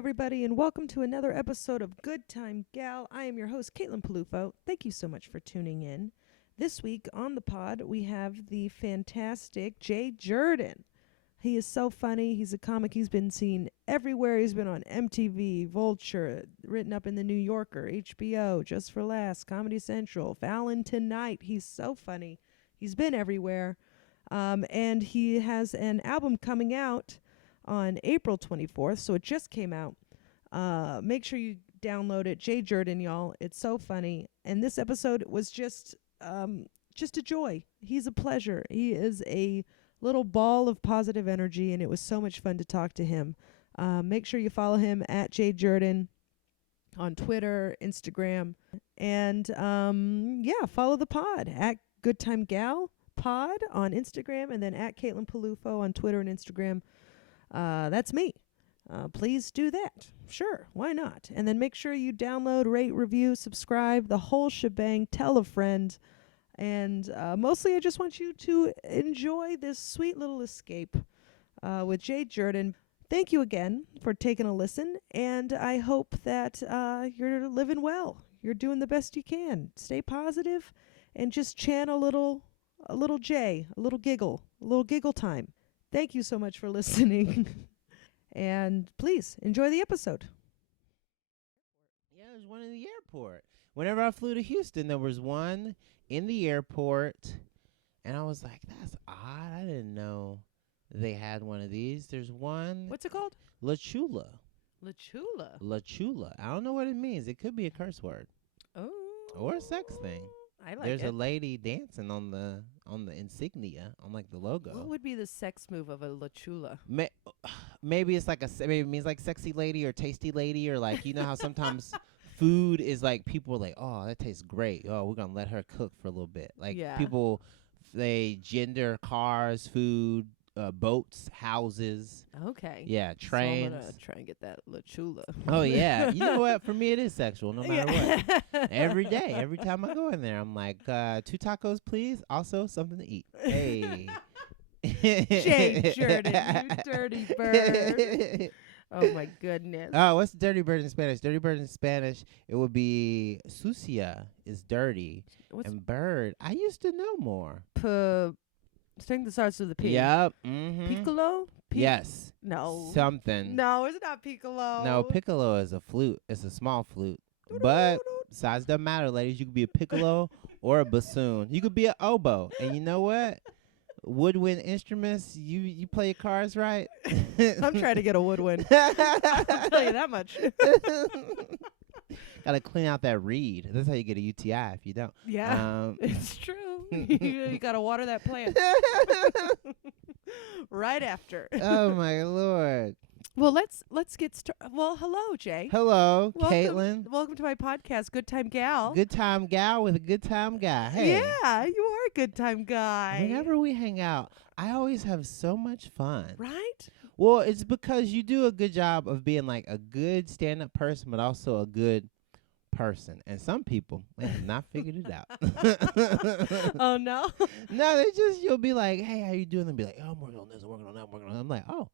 everybody, and welcome to another episode of Good Time Gal. I am your host, Caitlin Peluffo. Thank you so much for tuning in. This week on the pod, we have the fantastic Jan Jurden. He is so funny. He's a comic. He's been seen everywhere. He's been on MTV, Vulture, written up in the New Yorker, HBO, Just for Laughs, Comedy Central, Fallon Tonight. He's so funny. He's been everywhere. And he has an album coming out on April 24th, so it just came out. Make sure you download it. Jan Jurden, y'all. It's so funny. And this episode was just a joy. He's a pleasure. He is a little ball of positive energy, and it was so much fun to talk to him. Make sure you follow him at Jan Jurden on Twitter, Instagram, and follow the pod at Good Time Gal Pod on Instagram, and then at Caitlin Peluffo on Twitter and Instagram. That's me. Please do that. Sure, why not? And then make sure you download, rate, review, subscribe, the whole shebang. Tell a friend. And mostly I just want you to enjoy this sweet little escape with Jan Jurden. Thank you again for taking a listen, and I hope that you're living well. You're doing the best you can. Stay positive and just chant a little J, a little giggle time. Thank you so much for listening. And please enjoy the episode. Yeah, there's one in the airport. Whenever I flew to Houston, there was one in the airport, and I was like, that's odd. I didn't know they had one of these. There's one. What's it called? La Chula. La Chula. La Chula. I don't know what it means. It could be a curse word. Oh. Or a sex thing. I like There's it. a lady dancing on the insignia, on like the logo. What would be the sex move of a La Chula? Maybe it's like maybe it means like sexy lady or tasty lady, or like, you know how sometimes food is like, people are like, oh, that tastes great. Oh, we're gonna let her cook for a little bit. Like, Yeah. people, they gender cars, food, boats, houses. Okay. Yeah, trains. So I'm gonna try and get that La Chula. Oh yeah, you know what? For me, it is sexual, no matter what. Every day, every time I go in there, I'm like, 2 tacos, please. Also, something to eat. Hey. Jan Jurden, you dirty bird. Oh my goodness. Oh, what's dirty bird in Spanish? Dirty bird in Spanish, it would be sucia is dirty. And bird, I used to know more. Thing that starts with a P. Yep. Mm-hmm. Piccolo? Yes. No. Something. No, it's not piccolo. No, piccolo is a flute. It's a small flute. But size doesn't matter, ladies. You could be a piccolo or a bassoon. You could be an oboe. And you know what? Woodwind instruments, you play your cards right. I'm trying to get a woodwind. I'll tell you that much. Gotta clean out that reed. That's how you get a UTI if you don't. Yeah, it's true. You gotta water that plant right after. Oh my Lord. Well, let's get started. Well, hello, Jay. Hello, Welcome, Caitlin. Welcome to my podcast, Good Time Gal. Good time gal with a good time guy. Hey. Yeah, you are a good time guy. Whenever we hang out, I always have so much fun. Right? Well, it's because you do a good job of being like a good stand-up person, but also a good person. And some people, they have not figured it out. Oh, no? No, they just, you'll be like, hey, how you doing? They'll be like, oh, I'm working on this, I'm working on that, I'm working on that. I'm like, oh,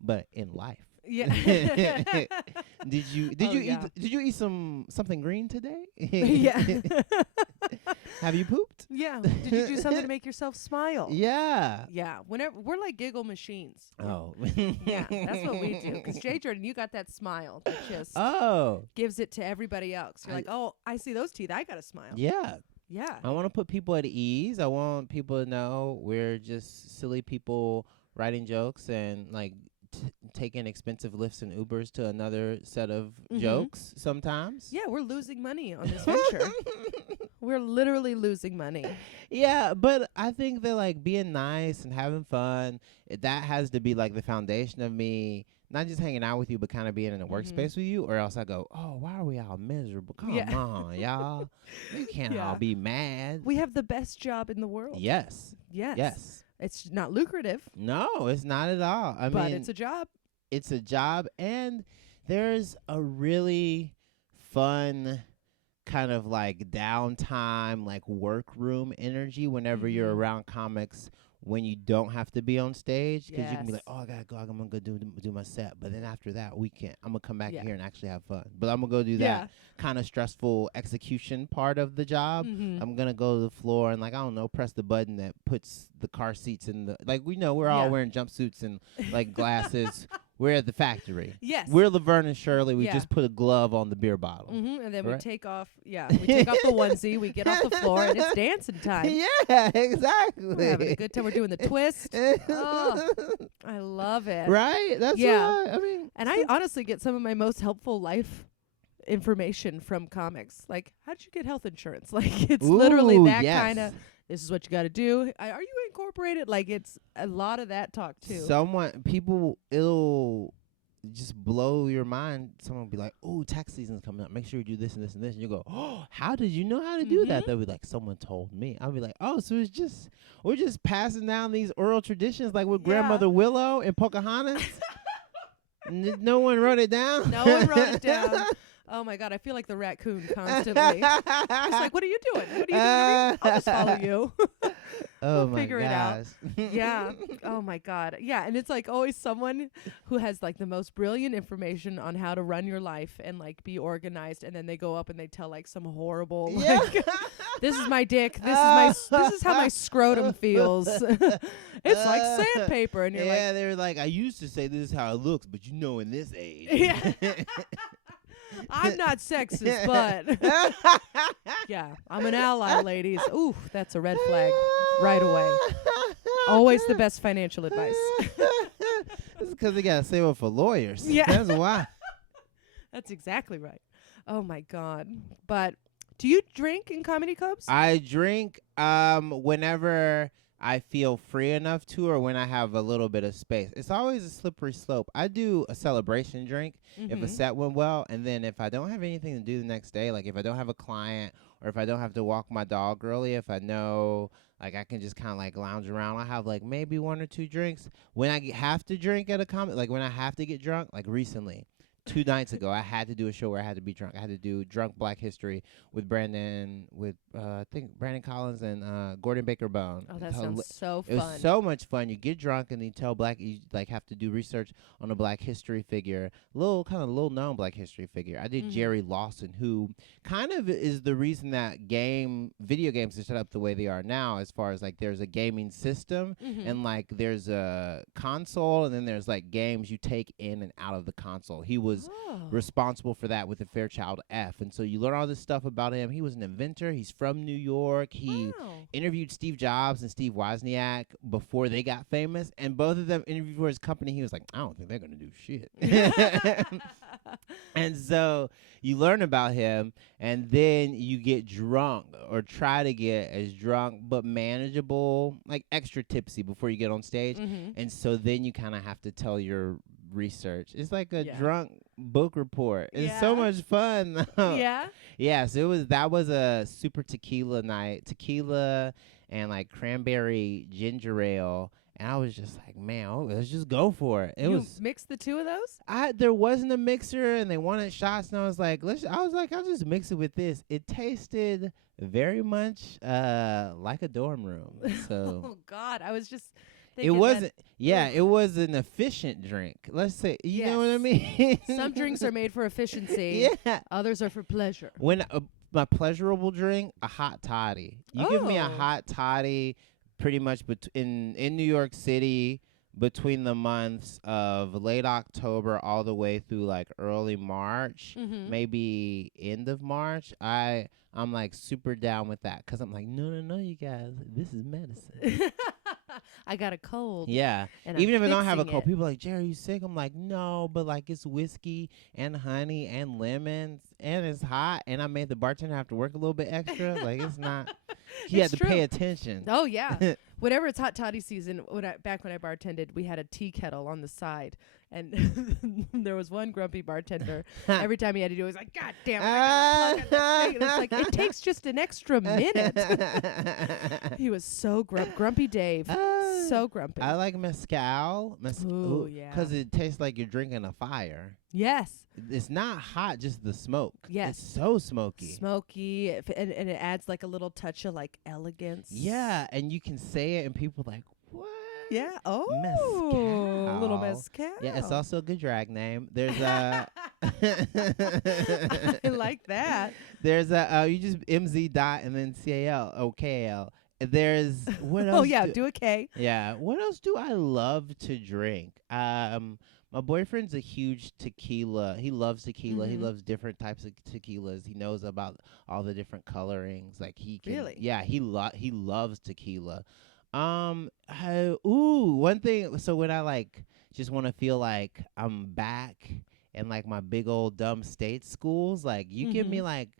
but in life. Yeah. Did you eat something green today? Yeah. Have you pooped? Yeah. Did you do something to make yourself smile? Yeah. Yeah. Whenever we're like giggle machines. Oh. Yeah, that's what we do. Because Jan Jurden, you got that smile that just gives it to everybody else. You're like, oh, I see those teeth. I got to smile. Yeah. Yeah. I want to put people at ease. I want people to know we're just silly people writing jokes and like taking expensive lifts and Ubers to another set of jokes sometimes. Yeah, we're losing money on this venture. We're literally losing money. Yeah, but I think that like being nice and having fun, that has to be like the foundation of me not just hanging out with you, but kind of being in a workspace with you, or else I go, oh, why are we all miserable? Come on, y'all. We can't all be mad. We have the best job in the world. Yes. Yes. Yes. It's not lucrative. No, it's not at all. I but mean, it's a job. It's a job, and there's a really fun kind of like downtime, like workroom energy whenever you're around comics when you don't have to be on stage, because you can be Yes. like, oh, I gotta go, I'm gonna go do my set, but then after that I'm gonna come back Yeah. here and actually have fun. But I'm gonna go do Yeah. that kind of stressful execution part of the job. Mm-hmm. I'm gonna go to the floor and, like, I don't know, press the button that puts the car seats in the, like, we know we're all Yeah. wearing jumpsuits and like glasses. We're at the factory. Yes. We're Laverne and Shirley. We Yeah. just put a glove on the beer bottle. Mm-hmm. And then Right. we take off. Yeah, we take off the onesie. We get off the floor, and it's dancing time. Yeah, exactly. We're having a good time. We're doing the twist. Oh, I love it. Right? That's Yeah. what I mean. And I honestly get some of my most helpful life information from comics. Like, how did you get health insurance? Like, it's literally Ooh, that yes. kind of. This is what you got to do. Are you incorporated? Like, it's a lot of that talk too. It'll just blow your mind. Someone will be like, "Oh, tax season's coming up. Make sure you do this and this and this." And you go, "Oh, how did you know how to do that?" Mhm. They'll be like, "Someone told me." I'll be like, "Oh, so we're just passing down these oral traditions like with Yeah. Grandmother Willow and Pocahontas." No one wrote it down. No one wrote it down. Oh my God, I feel like the raccoon constantly. It's like, what are you doing? What are you doing? I'll just follow you. Oh We'll my figure it out. gosh. Yeah. Oh my God. Yeah. And it's like always someone who has like the most brilliant information on how to run your life and like be organized. And then they go up and they tell like some horrible, Yeah. like, this is my dick. This is how my scrotum feels. It's like sandpaper. And you're Yeah, they're like, I used to say this is how it looks, but you know, in this age. Yeah. I'm not sexist, but yeah, I'm an ally, ladies. Ooh, that's a red flag right away. Always the best financial advice. It's because they gotta save up for lawyers. Yeah. That's why. That's exactly right. Oh my God. But do you drink in comedy clubs? I drink whenever I feel free enough to, or when I have a little bit of space. It's always a slippery slope. I do a celebration drink if a Mhm. set went well, and then if I don't have anything to do the next day, like if I don't have a client, or if I don't have to walk my dog early, if I know like I can just kind of like lounge around, I have like maybe 1 or 2 drinks. When I have to drink at a comedy, like when I have to get drunk, like recently, 2 nights ago, I had to do a show where I had to be drunk. I had to do Drunk Black History with I think Brandon Collins and Gordon Baker Bone. Oh, that sounds so It fun. was so much fun. You get drunk and you like have to do research on a Black history figure, little known Black history figure. I did Mhm. Jerry Lawson, who kind of is the reason that video games are set up the way they are now, as far as like there's a gaming system Mhm. and like there's a console, and then there's like games you take in and out of the console. He was Oh. responsible for that with the Fairchild F, and so you learn all this stuff about him. He was an inventor. He's from New York. He Wow. interviewed Steve Jobs and Steve Wozniak before they got famous, and both of them interviewed for his company. He was like, I don't think they're gonna do shit. And so you learn about him, and then you get drunk, or try to get as drunk but manageable, like extra tipsy before you get on stage. Mhm. And so then you kind of have to tell your research. It's like a Yeah. drunk book report. It's so Yeah. much fun, though. Yeah. Yeah, so that was a super tequila night. Tequila and like cranberry ginger ale. And I was just like, man, let's just go for it. You mixed the two of those? There wasn't a mixer, and they wanted shots, and I was like, I'll just mix it with this. It tasted very much like a dorm room. So Oh God, I was just it thinking wasn't. that Yeah, it was an efficient drink. Let's say, you know what I Yes. mean. some drinks are made for efficiency. Yeah. Others are for pleasure. When my pleasurable drink, a hot toddy. You give me a Oh. hot toddy, pretty much in New York City, between the months of late October all the way through like early March, Mhm. maybe end of March. I'm like super down with that, because I'm like, no, you guys, this is medicine. I got a cold. Yeah. and Even I'm if I don't have a fixing cold, it. people are like, Jerry, you sick? I'm like, no, but like it's whiskey and honey and lemons and it's hot, and I made the bartender have to work a little bit extra. Like it's not. He had It's to pay true. attention. Oh yeah. Whenever it's hot toddy season, back when I bartended, we had a tea kettle on the side, and there was one grumpy bartender. Every time he had to do it, he was like, God damn it, I gotta plug that thing. And it's like, it takes just an extra minute. He was so grumpy Dave. So grumpy. I like mezcal. Ooh, yeah. Because it tastes like you're drinking a fire. Yes. It's not hot, just the smoke. Yes. It's so smoky. Smoky, and it adds like a little touch of like elegance. Yeah, and you can say it, and people are like, what? Yeah. Oh, Mezcal. little mezcal. Yeah, it's also a good drag name. There's a. I like that. There's a you just MZ dot and then CAL OKL. There's what else? Oh yeah, do a K. Yeah, what else do I love to drink? My boyfriend's a huge tequila. He loves tequila. He loves different types of tequilas. He knows about all the different colorings. Like he can. Really? Yeah, he loves tequila. One thing. So when I like just want to feel like I'm back in like my big old dumb state schools, like you give me like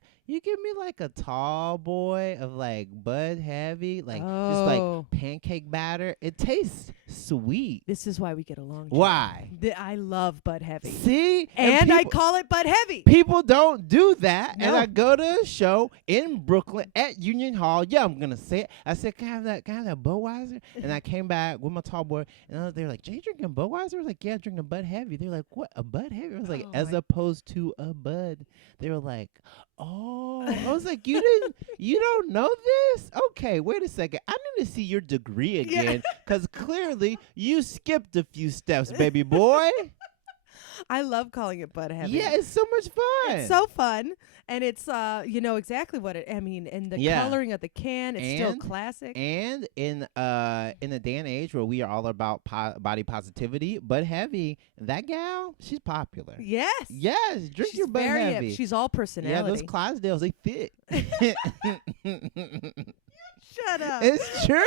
a tall boy of like Bud Heavy, like just like pancake batter. It tastes sweet. This is why we get along. Why? I love Bud Heavy. See? And I call it Bud Heavy. People don't do that. No. And I go to a show in Brooklyn at Union Hall. Yeah, I'm going to say it. I said, can I have that Budweiser? And I came back with my tall boy. And they were like, Jay drinking Budweiser? I was like, yeah, drinking Bud Heavy. They're like, what? A Bud Heavy? I was like, as opposed to a Bud. They were like, oh. I was like, you don't know this? Okay, wait a second. I need to see your degree again. Because clearly you skipped a few steps, baby boy. I love calling it Bud Heavy. Yeah, it's so much fun. It's so fun. And it's, you know exactly what it, I mean, and the coloring of the can, it's still classic. And in a day and age where we are all about body positivity, Bud Heavy, that gal, she's popular. Yes. Yes, drink your Bud Heavy. She's all personality. Yeah, those Clydesdales, they fit. Shut up. It's true.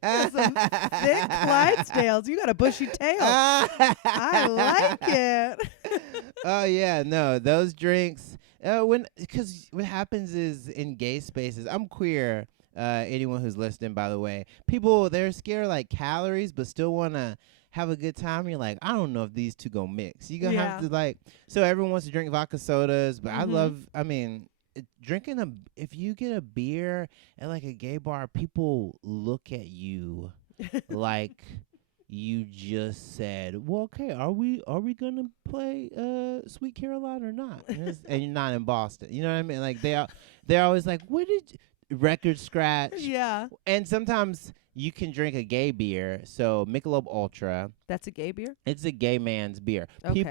Some thick Clydesdales. You got a bushy tail. I like it. Oh yeah, no, those drinks. Because what happens is in gay spaces, I'm queer. Anyone who's listening, by the way, people they're scared of, like calories, but still want to have a good time. You're like, I don't know if these two gonna mix. You gonna have to like. So everyone wants to drink vodka sodas, but I mean. If you get a beer at like a gay bar, people look at you like you just said, well, okay, are we gonna play Sweet Caroline or not? And you're not in Boston. You know what I mean? Like they're always like, what did record scratch? Yeah. And sometimes you can drink a gay beer. So Michelob Ultra. That's a gay beer? It's a gay man's beer. Okay.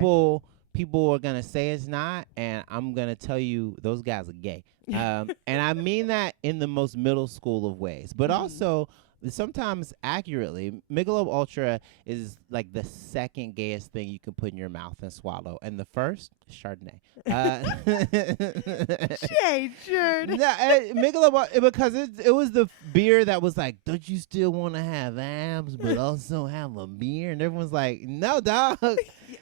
People are going to say it's not, and I'm going to tell you those guys are gay. And I mean that in the most middle school of ways. But also, sometimes accurately, Michelob Ultra is like the second gayest thing you can put in your mouth and swallow. And the first, Chardonnay. Jay Jurden. Michelob, because it was the beer that was like, don't you still want to have abs, but also have a beer? And everyone's like, no, dog.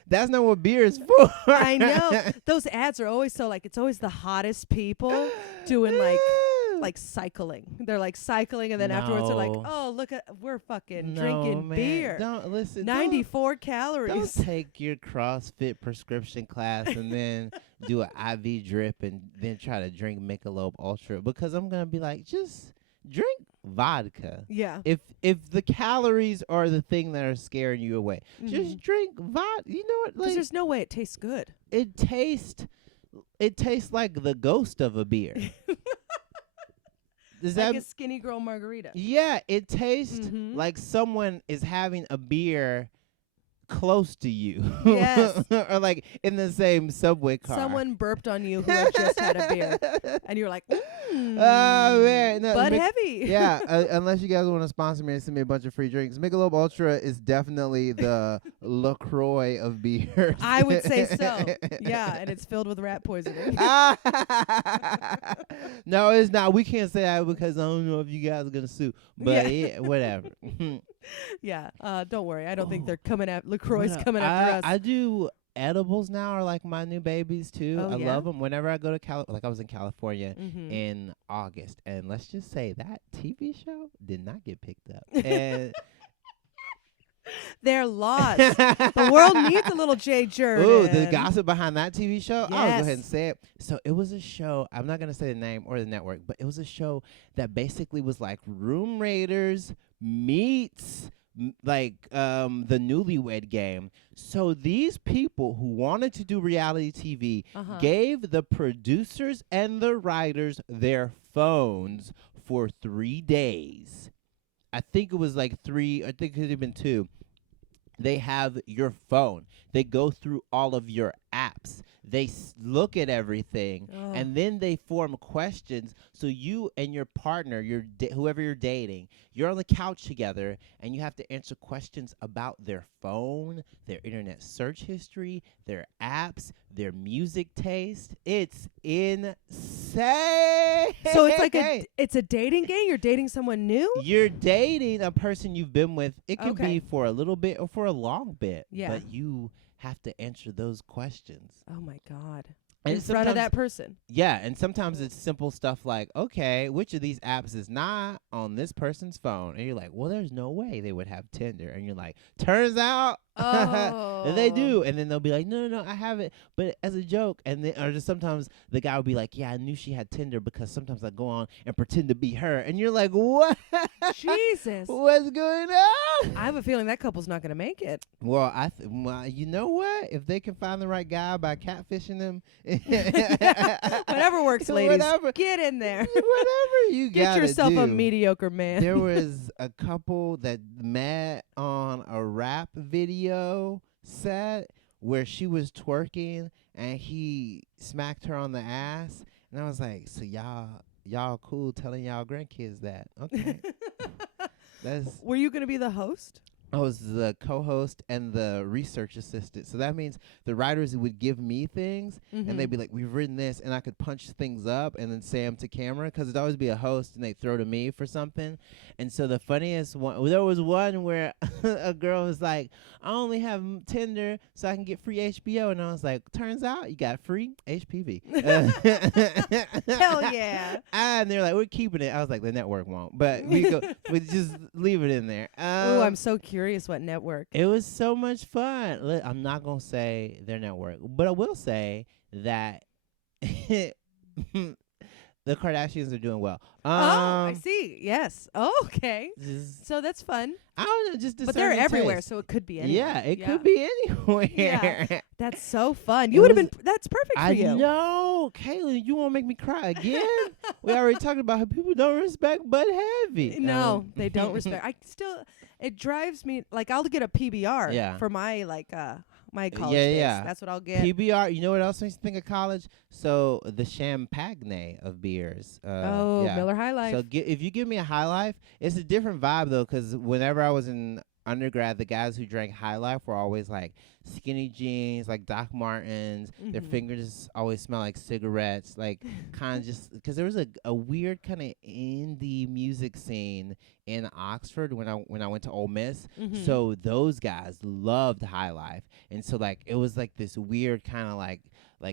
That's not what beer is for. I know. Those ads are always so like, it's always the hottest people doing like cycling. They're like cycling, and then afterwards they're like, oh, look at, we're fucking drinking beer. Don't listen. 94 calories. Don't take your CrossFit prescription class and then do an IV drip and then try to drink Michelob Ultra, because I'm gonna be like, just drink vodka. Yeah. If the calories are the thing that are scaring you away, just drink vodka. You know what? Like, there's no way it tastes good. It tastes like the ghost of a beer. Does like a skinny girl margarita. Yeah, it tastes like someone is having a beer close to you. Yes. Or like in the same subway car. Someone burped on you who had just had a beer. And you were like, oh, man. No, Bud Heavy. Yeah, unless you guys want to sponsor me and send me a bunch of free drinks. Michelob Ultra is definitely the LaCroix of beers. I would say so. Yeah, and it's filled with rat poisoning. No, it's not. We can't say that because I don't know if you guys are going to sue. But yeah, whatever. Yeah, don't worry. I don't think they're coming at LaCroix's coming after us. I do edibles now are like my new babies too. Oh, I love them. Whenever I go to like I was in California in August, and let's just say that TV show did not get picked up. And they're lost. The world needs a little Jay Jurden. Ooh, the gossip behind that TV show. Yes. I'll go ahead and say it. So it was a show. I'm not gonna say the name or the network, but it was a show that basically was like Room Raiders meets like the Newlywed Game. So these people who wanted to do reality TV gave the producers and the writers their phones for 3 days. I think it was like 3. I think it could have been 2. They have your phone. They go through all of your apps. They look at everything, Oh. and then they form questions. So you and your partner, whoever you're dating, you're on the couch together, and you have to answer questions about their phone, their internet search history, their apps, their music taste. It's insane. So it's like it's a dating game. You're dating someone new. You're dating a person you've been with. It could Okay. be for a little bit or for a long bit. Yeah. But you have to answer those questions. Oh my God. And In front of that person. Yeah, and sometimes it's simple stuff like, okay, which of these apps is not on this person's phone? And you're like, well, there's no way they would have Tinder. And you're like, turns out they do. And then they'll be like, no, I have it, but as a joke. And then, or just sometimes the guy will be like, yeah, I knew she had Tinder because sometimes I go on and pretend to be her. And you're like, what? Jesus. What's going on? I have a feeling that couple's not going to make it. Well, well, you know what? If they can find the right guy by catfishing them, Whatever works, ladies. Whatever. Get in there. Whatever you Get gotta yourself do. a mediocre man. There was a couple that met on a rap video set where she was twerking and he smacked her on the ass, and I was like, so y'all cool telling y'all grandkids that? Okay. Were you going to be the host? I was the co-host and the research assistant. So that means the writers would give me things, and they'd be like, we've written this, and I could punch things up and then say them to camera, because it'd always be a host, and they'd throw to me for something. And so the funniest one, there was one where a girl was like, I only have Tinder so I can get free HBO. And I was like, turns out you got free HPV. Hell yeah. And they're like, we're keeping it. I was like, the network won't. But we just leave it in there. Oh, I'm so curious what network. It was so much fun. I'm not going to say their network, but I will say that the Kardashians are doing well. I see. Yes. Oh, okay. So that's fun. I don't know, just but they're everywhere, taste. so it could be anywhere. Yeah, it could be anywhere. Yeah. That's so fun. You would have been. That's perfect for you. I know, Caitlin. You want to make me cry again? We already talked about how people don't respect Bud Heavy. No, they don't respect. It drives me. Like, I'll get a PBR for my my college days. That's what I'll get. PBR. You know what else makes me think of college? So the Champagne of beers. Miller High Life. So if you give me a High Life, it's a different vibe though, because whenever I was in undergrad, the guys who drank High Life were always like skinny jeans, like Doc Martens. Their fingers always smell like cigarettes, like kind of just because there was a weird kind of indie music scene in Oxford when I went to Ole Miss. So those guys loved High Life, and so like it was like this weird kind of like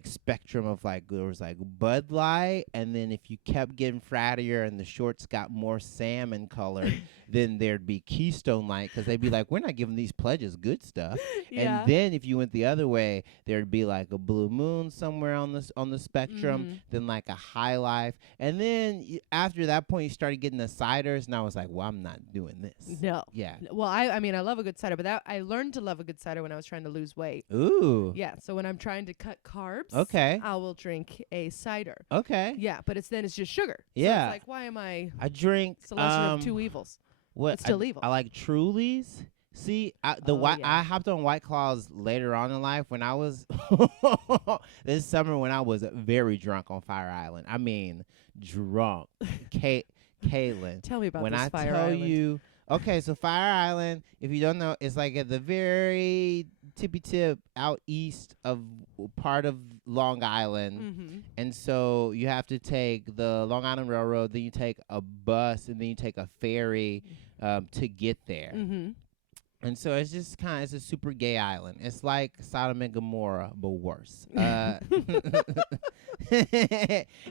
spectrum of like there was like Bud Light, and then if you kept getting frattier and the shorts got more salmon colored, then there'd be Keystone Light, because they'd be like, we're not giving these pledges good stuff. And then if you went the other way, there'd be like a Blue Moon somewhere on the spectrum, then like a High Life, and then after that point you started getting the ciders, and I was like, well, I'm not doing this. No. Yeah. Well, I mean, I love a good cider, but I learned to love a good cider when I was trying to lose weight. Ooh. Yeah. So when I'm trying to cut carbs, I will drink a cider. Okay. Yeah, but it's just sugar. Yeah. So it's like, why am I drink it's the lesser of two evils? What? It's still evil. I like Trulies. See, I hopped on White Claws later on in life when I was this summer when I was very drunk on Fire Island. I mean, drunk. Caitlin. Tell me about when this I Fire tell Island. you. Okay, so Fire Island, if you don't know, it's like at the very tippy tip out east of part of Long Island. And so you have to take the Long Island Railroad, then you take a bus, and then you take a ferry to get there. And so it's just it's a super gay island. It's like Sodom and Gomorrah, but worse. And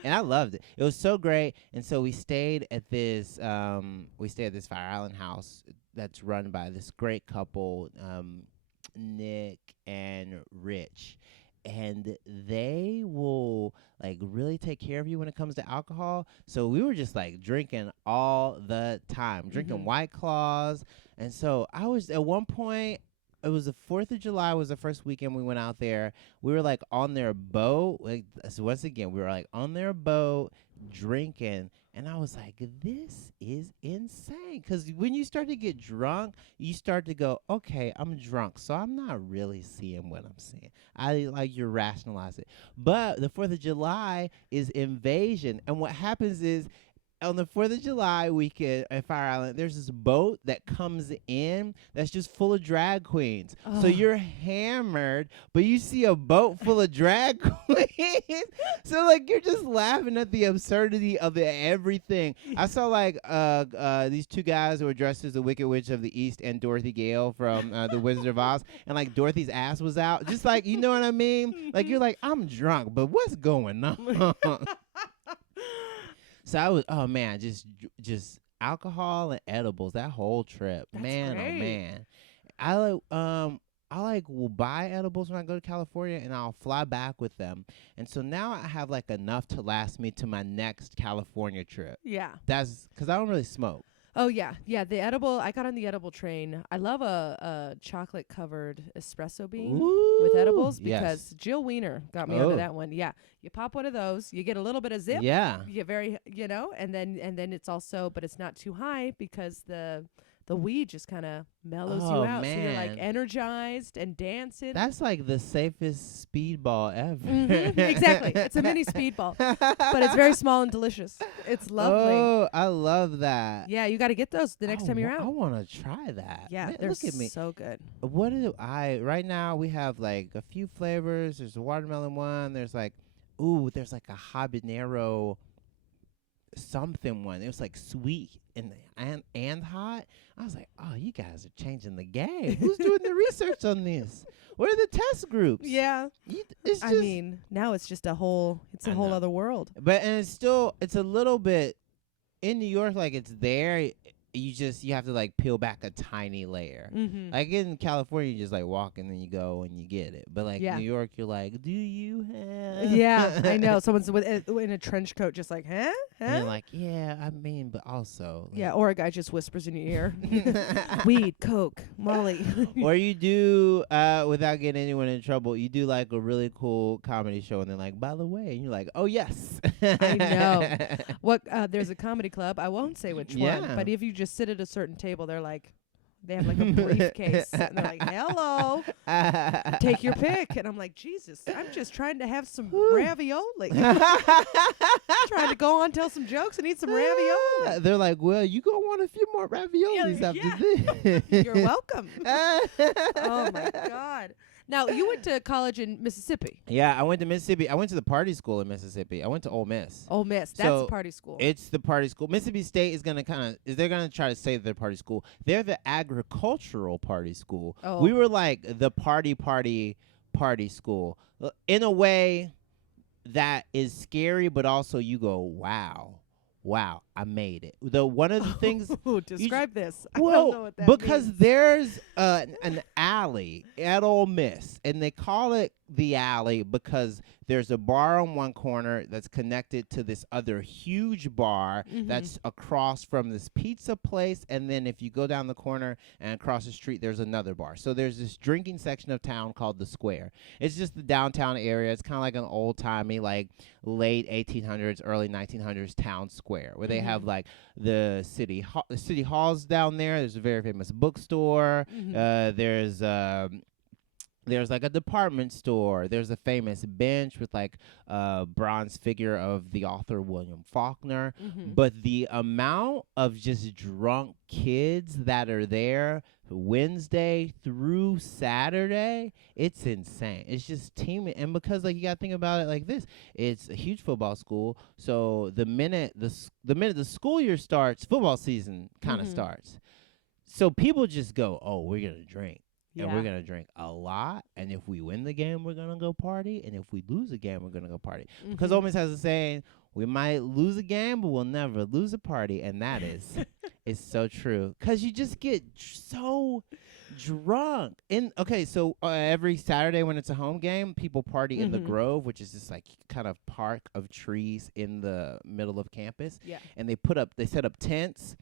I loved it. It was so great. And so we stayed at this Fire Island house that's run by this great couple, Nick and Rich. And they will like really take care of you when it comes to alcohol. So we were just like drinking all the time, drinking White Claws. And so I was at one point, it was the 4th of July was the first weekend we went out there. We were like on their boat. So once again, we were like on their boat drinking. And I was like, this is insane. Because when you start to get drunk, you start to go, okay, I'm drunk, so I'm not really seeing what I'm seeing. I like you rationalize it. But the 4th of July is invasion. And what happens is on the 4th of July weekend at Fire Island, there's this boat that comes in that's just full of drag queens. So you're hammered, but you see a boat full of drag queens. So like you're just laughing at the absurdity of everything. I saw like these two guys who were dressed as the Wicked Witch of the East and Dorothy Gale from The Wizard of Oz, and like Dorothy's ass was out. Just like, you know what I mean? Like you're like, I'm drunk, but what's going on? So I was, oh man, just alcohol and edibles that whole trip. That's man, great. Oh man, I like will buy edibles when I go to California, and I'll fly back with them. And so now I have like enough to last me to my next California trip. Yeah. That's because I don't really smoke. Oh, yeah. Yeah, the edible, I got on the edible train. I love a chocolate-covered espresso bean with edibles because yes. Jill Wiener got me onto that one. Yeah, you pop one of those, you get a little bit of zip. Yeah. You get very, and then it's also, but it's not too high because the weed just kind of mellows you out. Man. So you're like energized and dancing. That's like the safest speedball ever. Mm-hmm. Exactly. It's a mini speedball, but it's very small and delicious. It's lovely. Oh, I love that. Yeah, you got to get those the next time you're out. I want to try that. Yeah, Man, they're look at me. so good. What do right now we have like a few flavors. There's a watermelon one. There's like a habanero something one. It was like sweet and hot. I was like, oh, you guys are changing the game. Who's doing the research on this? What are the test groups? Yeah. I mean, now it's just a whole other world. But and it's a little bit in New York, like it's there. You have to like peel back a tiny layer. Mm-hmm. Like in California, you just like walk and then you go and you get it. But like New York, you're like, do you have? Yeah, I know. Someone's in a trench coat, just like, huh? And you're like, yeah, I mean, but also. Like, yeah, or a guy just whispers in your ear, weed, coke, Molly. Or you do, without getting anyone in trouble, you do like a really cool comedy show, and then like, by the way, and you're like, oh yes. I know. There's a comedy club. I won't say which one, but if you just sit at a certain table, they have like a briefcase and they're like, hello, take your pick. And I'm like, Jesus, I'm just trying to have some ravioli. Trying to go on, tell some jokes and eat some ravioli. They're like, well, you gonna want a few more raviolis after this. You're welcome. Oh my God. Now, you went to college in Mississippi. Yeah, I went to Mississippi. I went to the party school in Mississippi. I went to Ole Miss. Ole Miss, that's the party school. It's the party school. Mississippi State is they're gonna try to say they're party school. They're the agricultural party school. Oh. We were like the party school in a way that is scary, but also you go, wow, I made it. One of the things. Describe this. Well, I don't know what that means. Because there's an alley at Ole Miss, and they call it the alley because there's a bar on one corner that's connected to this other huge bar that's across from this pizza place, and then if you go down the corner and across the street, there's another bar. So there's this drinking section of town called the Square. It's just the downtown area. It's kind of like an old-timey, like late 1800s, early 1900s town square where they have like the city halls down there. There's a very famous bookstore. There's like a department store. There's a famous bench with like a bronze figure of the author William Faulkner. But the amount of just drunk kids that are there Wednesday through Saturday, it's insane. It's just teaming. And because like you got to think about it like this, it's a huge football school. So the minute the school year starts, football season kind of starts. So people just go, oh, we're going to drink. Yeah. And we're going to drink a lot. And if we win the game, we're going to go party. And if we lose the game, we're going to go party. Because Ole Miss has a saying, we might lose a game, but we'll never lose a party. And that is so true. Because you just get so drunk. So every Saturday when it's a home game, people party in the Grove, which is this like kind of park of trees in the middle of campus. Yeah. And they set up tents.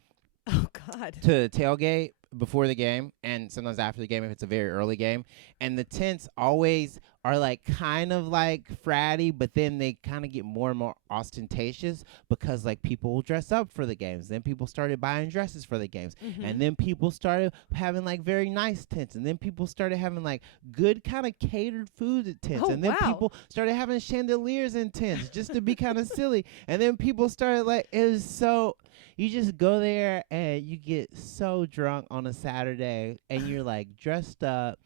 Oh, God. To tailgate. before the game and sometimes after the game if it's a very early game. And the tents always are like kind of like fratty, but then they kind of get more and more ostentatious because like people will dress up for the games. Then people started buying dresses for the games. And then people started having like very nice tents. And then people started having like good kind of catered food at tents. Oh, and then wow. people started having chandeliers in tents just to be kind of silly. And then people started like, it was so, you just go there and you get so drunk on a Saturday and you're like dressed up.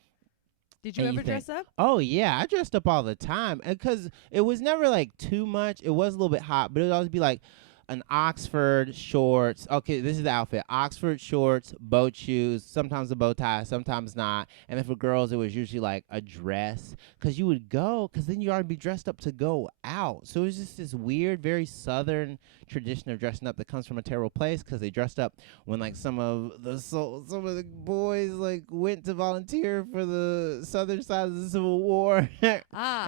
Did you And ever you think, dress up? oh, yeah, I dressed up all the time. Because it was never, like, too much. It was a little bit hot, but it would always be, like, an Oxford shorts. Okay, this is the outfit. Oxford shorts, boat shoes, sometimes a bow tie, sometimes not. And then for girls, it was usually, like, a dress. Because you would go, because then you already be dressed up to go out. So it was just this weird, very Southern tradition of dressing up that comes from a terrible place because they dressed up when like some of the boys like went to volunteer for the southern side of the Civil War. And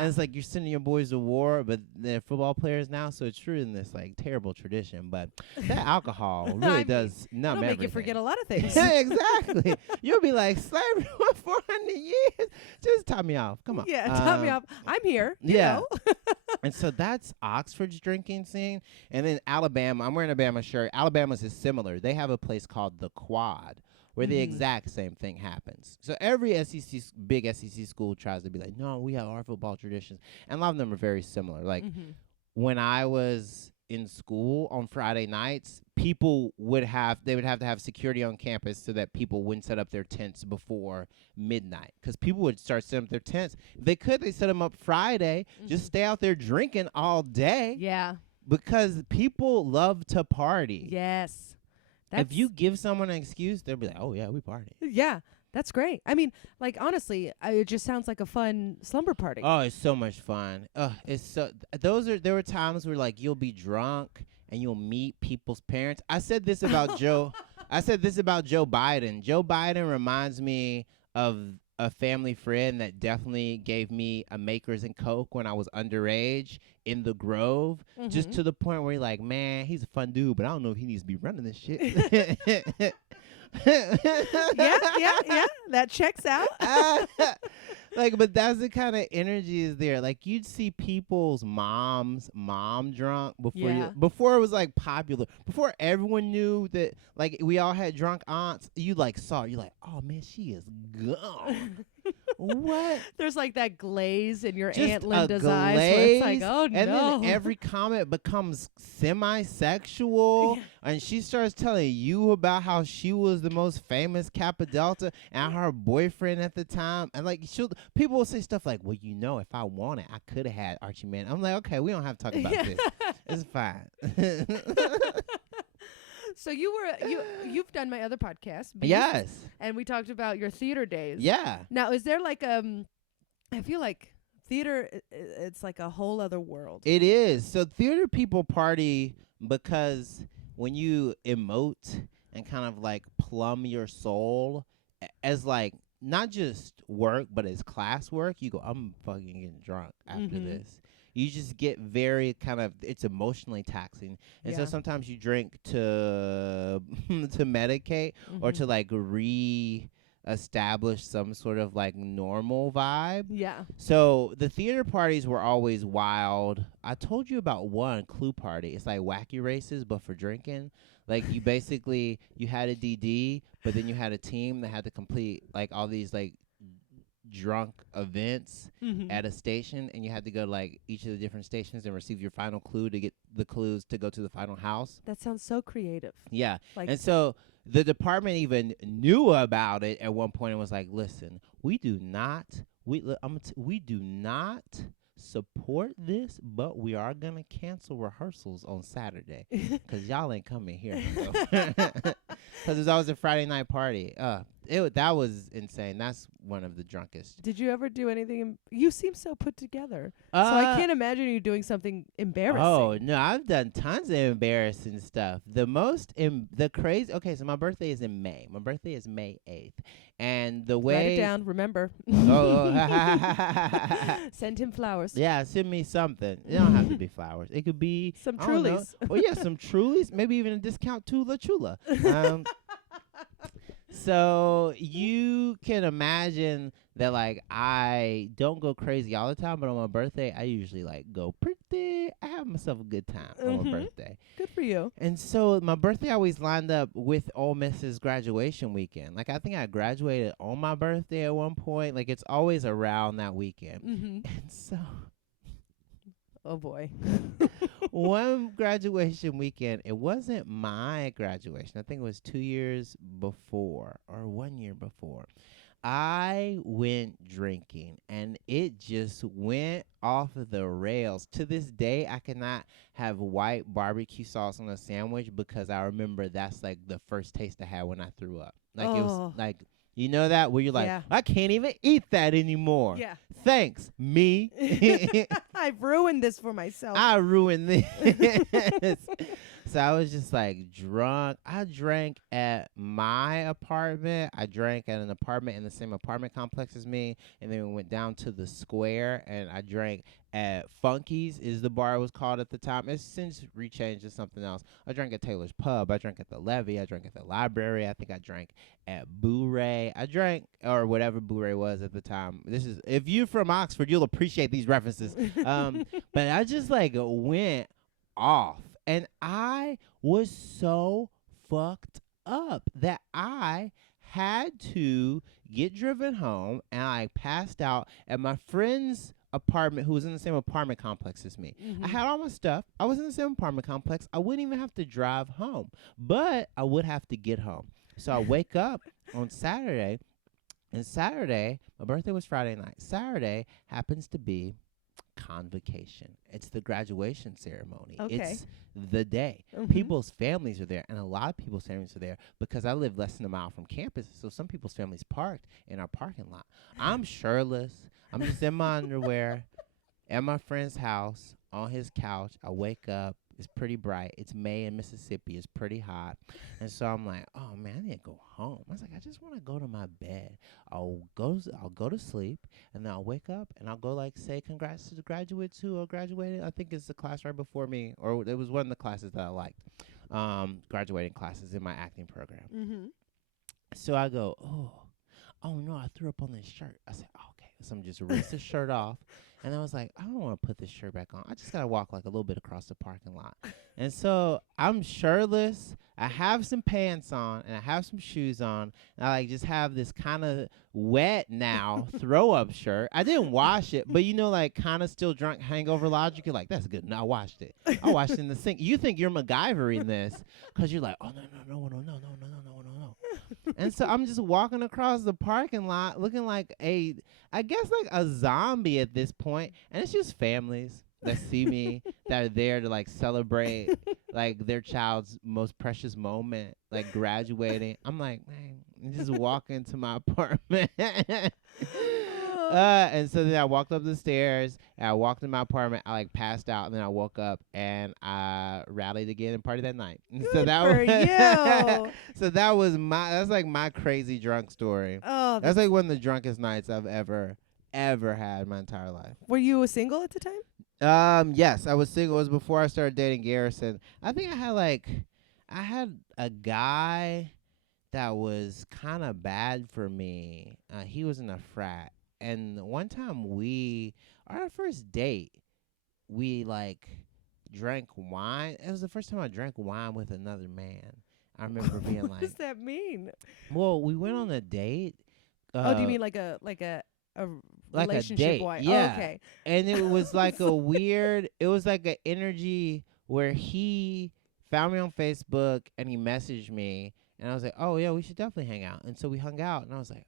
it's like you're sending your boys to war, but they're football players now, so it's true in this like terrible tradition. But that alcohol really does numb It'll make you everything. forget a lot of things. Yeah, exactly. You'll be like, slavery for 400 years. Just top me off. Come on. Yeah, top me off. I'm here. You Yeah. know. And so that's Oxford's drinking scene. And then Alabama, I'm wearing a Bama shirt. Alabama's is similar. They have a place called the Quad where the exact same thing happens. So every big SEC school tries to be like, no, we have our football traditions. And a lot of them are very similar. Like when I was in school on Friday nights, people would have to have security on campus so that people wouldn't set up their tents before midnight. Because people would start setting up their tents. If they could, they set them up Friday. Just stay out there drinking all day. Yeah. Because people love to party. Yes. If you give someone an excuse, they'll be like, oh, yeah, we party. Yeah. That's great. I mean, like, honestly, it just sounds like a fun slumber party. Oh, it's so much fun. It's so there were times where like you'll be drunk and you'll meet people's parents. I said this about Joe Biden. Joe Biden reminds me of a family friend that definitely gave me a Makers and Coke when I was underage in the Grove, just to the point where you're like, man, he's a fun dude, but I don't know if he needs to be running this shit. Yeah. That checks out. But that's the kind of energy is there. Like you'd see people's mom drunk before it was like popular. Before everyone knew that like we all had drunk aunts, you're like, oh man, she is gone. What? There's like that glaze in your Just Aunt Linda's glaze, eyes where it's like, oh no. And then every comment becomes semi-sexual, and she starts telling you about how she was the most famous Kappa Delta and her boyfriend at the time. And like people will say stuff like, well, if I wanted, I could have had Archie Man. I'm like, okay, we don't have to talk about this. It's fine. So you've done my other podcast. Yes. And we talked about your theater days. Yeah. Now, is there like I feel like theater, it's like a whole other world. It is. So theater people party because when you emote and kind of like plumb your soul as like not just work, but as class work, you go, I'm fucking getting drunk after this. You just get very kind of, it's emotionally taxing. And so sometimes you drink to medicate or to like establish some sort of like normal vibe. Yeah. So the theater parties were always wild. I told you about one Clue party. It's like wacky races, but for drinking. Like you basically, you had a DD, but then you had a team that had to complete like all these like drunk events at a station, and you had to go to like each of the different stations and receive your final clue to get the clues to go to the final house. That sounds so creative. Yeah. And so the department even knew about it at one point and was like, listen, we do not support this, but we are going to cancel rehearsals on Saturday because y'all ain't coming here. Because there's always a Friday night party. That was insane. That's one of the drunkest. Did you ever do anything? You seem so put together. So I can't imagine you doing something embarrassing. Oh, no, I've done tons of embarrassing stuff. The crazy. Okay, so my birthday is in May. My birthday is May 8th. And the way. Write it down, remember. Send him flowers. Yeah, send me something. It don't have to be flowers. It could be. Some Trulies. Oh, yeah, some Trulies. Maybe even a discount to La Chula. So you can imagine that like I don't go crazy all the time, but on my birthday I usually like go pretty. I have myself a good time on my birthday. Good for you. And so my birthday always lined up with Ole Miss's graduation weekend. Like I think I graduated on my birthday at one point. Like it's always around that weekend. And so Oh boy. one graduation weekend, it wasn't my graduation. I think it was 2 years before or 1 year before. I went drinking and it just went off of the rails. To this day, I cannot have white barbecue sauce on a sandwich because I remember that's like the first taste I had when I threw up. Like it was like, you know that where you're like, I can't even eat that anymore. Yeah. Thanks, me. I've ruined this for myself. I ruined this. So I was just like drunk. I drank at my apartment. I drank at an apartment in the same apartment complex as me. And then we went down to the square and I drank at Funky's is the bar it was called at the time. It's since rechanged to something else. I drank at Taylor's Pub. I drank at the Levee. I drank at the library. I think I drank at Boo-Ray. I drank, or whatever Boo-Ray was at the time. This is, if you're from Oxford, you'll appreciate these references. But I just like went off. And I was so fucked up that I had to get driven home and I passed out at my friend's apartment who was in the same apartment complex as me. I had all my stuff. I was in the same apartment complex. I wouldn't even have to drive home, but I would have to get home. So I wake up on Saturday, and Saturday, my birthday was Friday night. Saturday happens to be convocation. It's the graduation ceremony. Okay. It's the day. People's families are there, and a lot of people's families are there because I live less than a mile from campus, so some people's families parked in our parking lot. I'm shirtless. I'm just in my underwear at my friend's house on his couch. I wake up. It's pretty bright. It's May in Mississippi. It's pretty hot. And so I'm like, oh, man, I need to go home. I was like, I just want to go to my bed. I'll go to sleep, and then I'll wake up, and I'll go, like, say congrats to the graduates who graduated. I think it's the class right before me, or it was one of the classes that I liked, graduating classes in my acting program. So I go, oh, no, I threw up on this shirt. I said, oh, okay. So I'm just rinse the shirt off. And I was like, I don't want to put this shirt back on. I just got to walk like a little bit across the parking lot. And so I'm shirtless. I have some pants on and I have some shoes on. And I like just have this kind of wet now throw up shirt. I didn't wash it, but you know, like kind of still drunk hangover logic. You're like, that's good. No, I washed it. I washed it in the sink. You think you're MacGyvering this because you're like, oh, no. And so I'm just walking across the parking lot looking like I guess like a zombie at this point. And it's just families that see me that are there to like celebrate like their child's most precious moment, like graduating. I'm like, man, just walking to my apartment. And so then I walked up the stairs and I walked in my apartment. I like passed out and then I woke up and I rallied again and partied that night. Good so that for was you. So that's like my crazy drunk story. Oh, That's like one of the drunkest nights I've ever had in my entire life. Were you single at the time? Yes, I was single. It was before I started dating Garrison. I think I had a guy that was kind of bad for me. He was in a frat. And one time our first date, we like drank wine. It was the first time I drank wine with another man. I remember being like, what does that mean? Well, we went on a date. Do you mean like a relationship date? wine? Yeah. Oh, okay. And it was like it was like an energy where he found me on Facebook and he messaged me and I was like, oh yeah, we should definitely hang out. And so we hung out and I was like,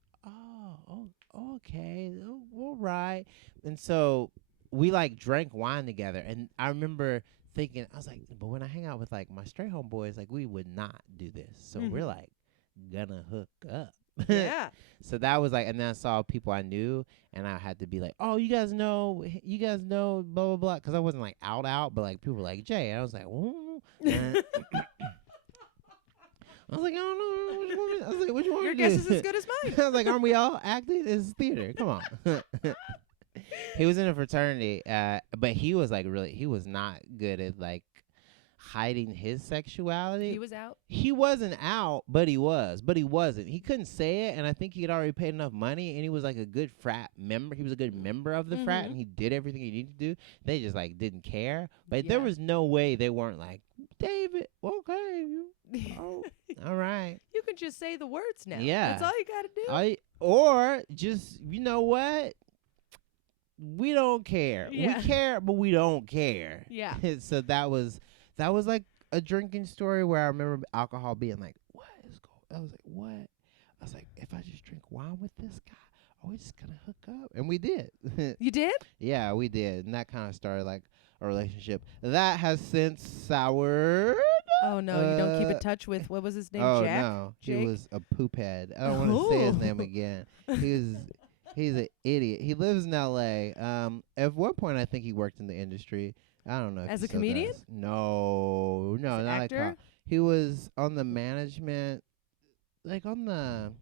okay, all right. And so we like drank wine together. And I remember thinking, I was like, but when I hang out with like my straight homeboys, like we would not do this. So we're like gonna hook up. Yeah. So that was like, and then I saw people I knew and I had to be like, oh, you guys know, blah, blah, blah. Because I wasn't like out, but like people were like, Jay. And I was like, whoa. I was like, I don't know which one. I was like, which one? Your guess is as good as mine. I was like, aren't we all acting? It's theater. Come on. He was in a fraternity, but he was like he was not good at like hiding his sexuality. He was out? He wasn't out, but he was. But he wasn't. He couldn't say it, and I think he had already paid enough money, and he was like a good frat member. He was a good member of the frat, and he did everything he needed to do. They just like didn't care. But there was no way they weren't like, David, okay, oh, all right. You can just say the words now. Yeah. That's all you got to do. Or just, you know what? We don't care. Yeah. We care, but we don't care. Yeah. So that was like a drinking story where I remember alcohol being like, what is going? I was like, what? I was like, if I just drink wine with this guy, are we just gonna hook up? And we did. You did? Yeah, we did, and that kind of started like a relationship that has since soured. Oh no, you don't keep in touch with what was his name? Oh Jack? no, Jake? he was a poop head. I don't want to say his name again. He's an idiot. He lives in L.A. At one point, I think he worked in the industry. I don't know. If As he a still comedian? does. No, As an not actor? like he was on the management, like on the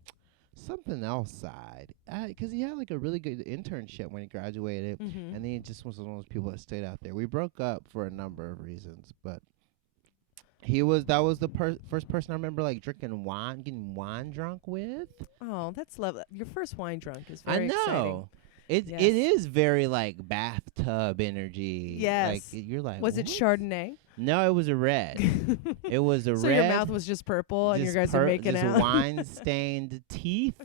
something else side. Because he had like a really good internship when he graduated, and then he just was one of those people that stayed out there. We broke up for a number of reasons, but that was the first person I remember like drinking wine, getting wine drunk with. Oh, that's lovely. Your first wine drunk is very I know. exciting. It is very like bathtub energy. Yes. Like you're like, Was it what? Chardonnay? No, it was a red. It was a So red. your mouth was just purple and you guys are making just out. wine stained teeth.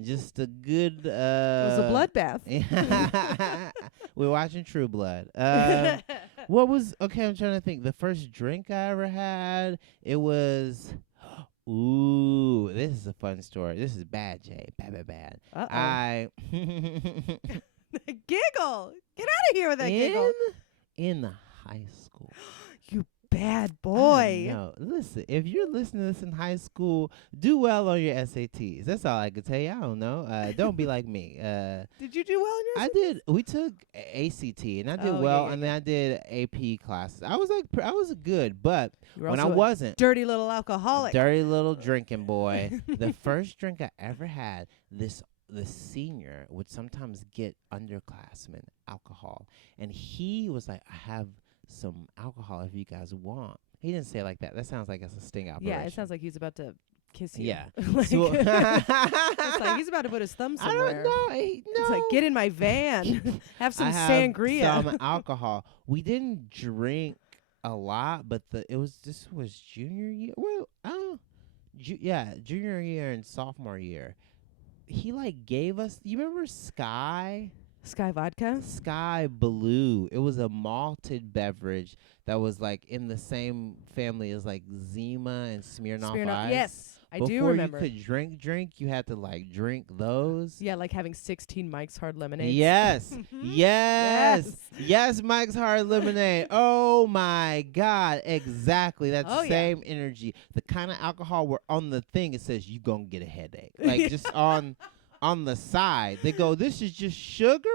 Just a good. It was a bloodbath. We're watching True Blood. What was okay? I'm trying to think. The first drink I ever had, it was. Ooh, this is a fun story. This is bad, Jay. Bad. Uh-oh. Giggle. Get out of here with that giggle. In high school. You bad boy. No, listen. If you're listening to this in high school, do well on your SATs. That's all I can tell you. I don't know. Don't be like me. Did you do well in your I did. We took ACT, and I did well, and then I did AP classes. I was like, I was good, but when I wasn't, dirty little alcoholic. dirty little drinking boy. The first drink I ever had, the senior would sometimes get underclassmen alcohol, and he was like, I have some alcohol if you guys want. He didn't say it like that. That sounds like it's a sting operation. Yeah, it sounds like he's about to kiss you. Yeah. Like, So it's like he's about to put his thumb I somewhere. don't know. No. It's like, get in my van. Have some I have sangria. some alcohol. We didn't drink a lot, but this was junior year. Well, junior year and sophomore year. He like gave us. You remember Sky Vodka? Sky Blue? It was a malted beverage that was like in the same family as like Zima and Smirnoff Ice. Yes, I do Before remember. you could drink, you had to like drink those. Yeah, like having 16 Mike's Hard Lemonades. Yes. Yes, Mike's Hard Lemonade. Oh my God. Exactly. That same energy. The kind of alcohol where on the thing it says you gonna get a headache. Like just on the side. They go, this is just sugar,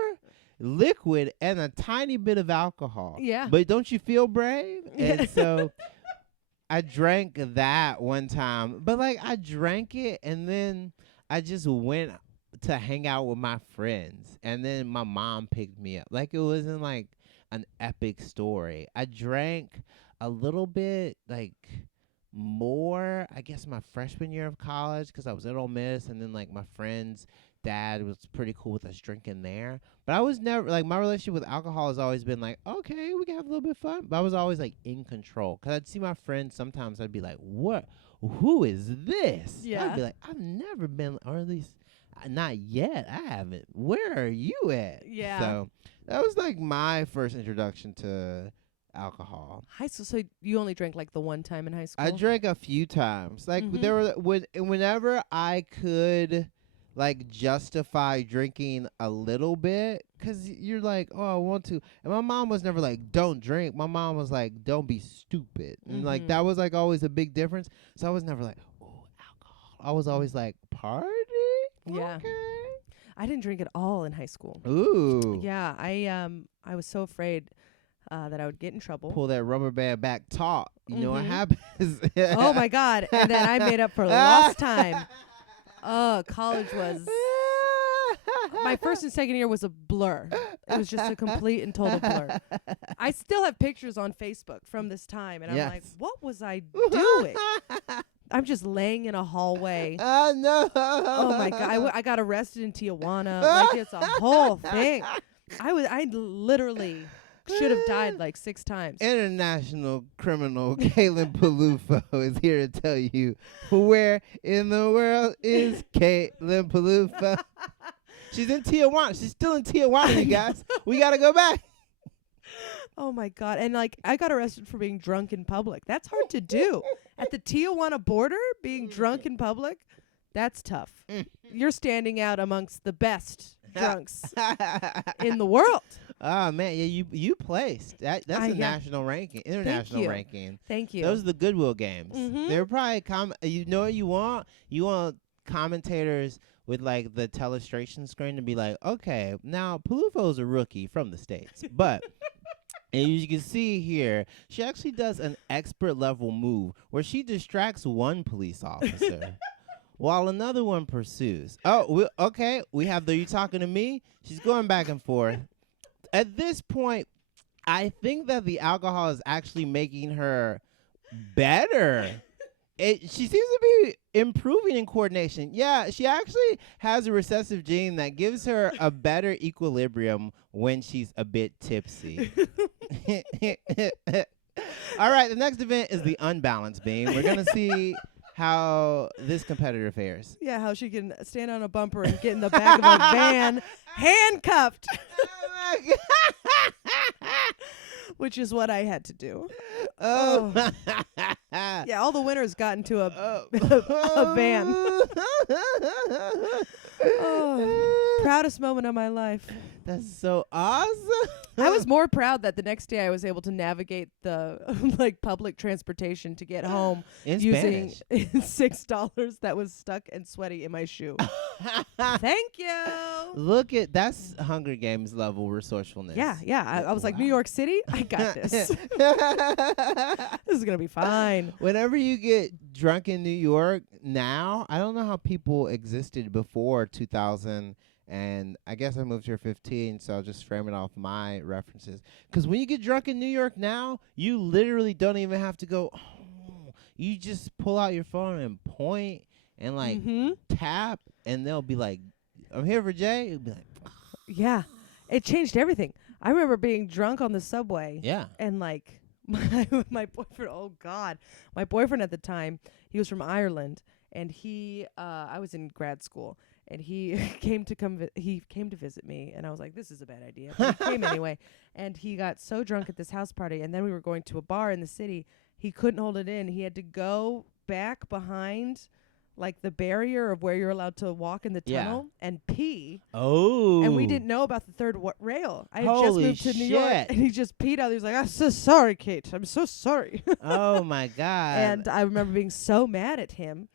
liquid, and a tiny bit of alcohol. Yeah. But don't you feel brave? And so I drank that one time. But like I drank it and then I just went to hang out with my friends, and then my mom picked me up. Like it wasn't like an epic story. I drank a little bit, like more, I guess, my freshman year of college because I was at Ole Miss, and then like my friend's dad was pretty cool with us drinking there. But I was never like, my relationship with alcohol has always been like, okay, we can have a little bit of fun. But I was always like in control because I'd see my friends sometimes. I'd be like, what? Who is this? Yeah. I'd be like, I've never been, or at least not yet. I haven't. Where are you at? Yeah. So that was like my first introduction to alcohol. High school. So you only drank like the one time in high school? I drank a few times. Like there were whenever I could like justify drinking a little bit, because you're like, oh, I want to. And my mom was never like, don't drink. My mom was like, don't be stupid. And like that was like always a big difference. So I was never like, oh, alcohol. I was always like, party? Yeah. Okay. I didn't drink at all in high school. Ooh. Yeah, I was so afraid that I would get in trouble. Pull that rubber band back taut. You know what happens? Oh my God. And then I made up for lost time. Oh, college was My first and second year was a blur. It was just a complete and total blur. I still have pictures on Facebook from this time, and I'm like, what was I doing? I'm just laying in a hallway. Oh, no. Oh, my God. I got arrested in Tijuana. Like, it's a whole thing. I literally should have died like 6 times. International criminal Caitlin Peluffo is here to tell you where in the world is Caitlin Peluffo. She's in Tijuana. She's still in Tijuana, you guys. We got to go back. Oh, my God. And, like, I got arrested for being drunk in public. That's hard to do. At the Tijuana border, being drunk in public, that's tough. You're standing out amongst the best drunks in the world. Oh, man. Yeah, you placed. That's a national ranking, international ranking. Thank you. Those are the Goodwill games. They're probably, you know what you want? You want commentators with, like, the telestration screen to be like, okay, now Peluffo's a rookie from the States, but... And you can see here, she actually does an expert level move where she distracts one police officer while another one pursues. Oh, okay. We have the you talking to me? She's going back and forth. At this point, I think that the alcohol is actually making her better. She seems to be improving in coordination. Yeah, she actually has a recessive gene that gives her a better equilibrium when she's a bit tipsy. All right, the next event is the unbalanced beam. We're going to see how this competitor fares. Yeah, how she can stand on a bumper and get in the back of a van handcuffed. Oh, my God. Which is what I had to do. Oh. Yeah, all the winners got into a van. Proudest moment of my life. That's so awesome. I was more proud that the next day I was able to navigate the like public transportation to get home in using Spanish. $6 that was stuck and sweaty in my shoe. Thank you. Look at that's Hunger Games level resourcefulness. Yeah. I was like, New York City, I got this. This is gonna be fine. Whenever you get drunk in New York now, I don't know how people existed before 2000. And I guess I moved here 15, so I'll just frame it off my references. Because when you get drunk in New York now, you literally don't even have to go, oh, you just pull out your phone and point and, like, tap, and they'll be like, I'm here for Jay. It'll be like, yeah, it changed everything. I remember being drunk on the subway. Yeah. And, like, my boyfriend, oh, God. My boyfriend at the time, he was from Ireland, and I was in grad school. And he came to visit me, and I was like, this is a bad idea. But he came anyway, and he got so drunk at this house party, and then we were going to a bar in the city. He couldn't hold it in. He had to go back behind, like, the barrier of where you're allowed to walk in the tunnel and pee. Oh. And we didn't know about the third rail. I had Holy just moved to New York, and he just peed out. He was like, I'm so sorry, Kate. I'm so sorry. Oh, my God. And I remember being so mad at him.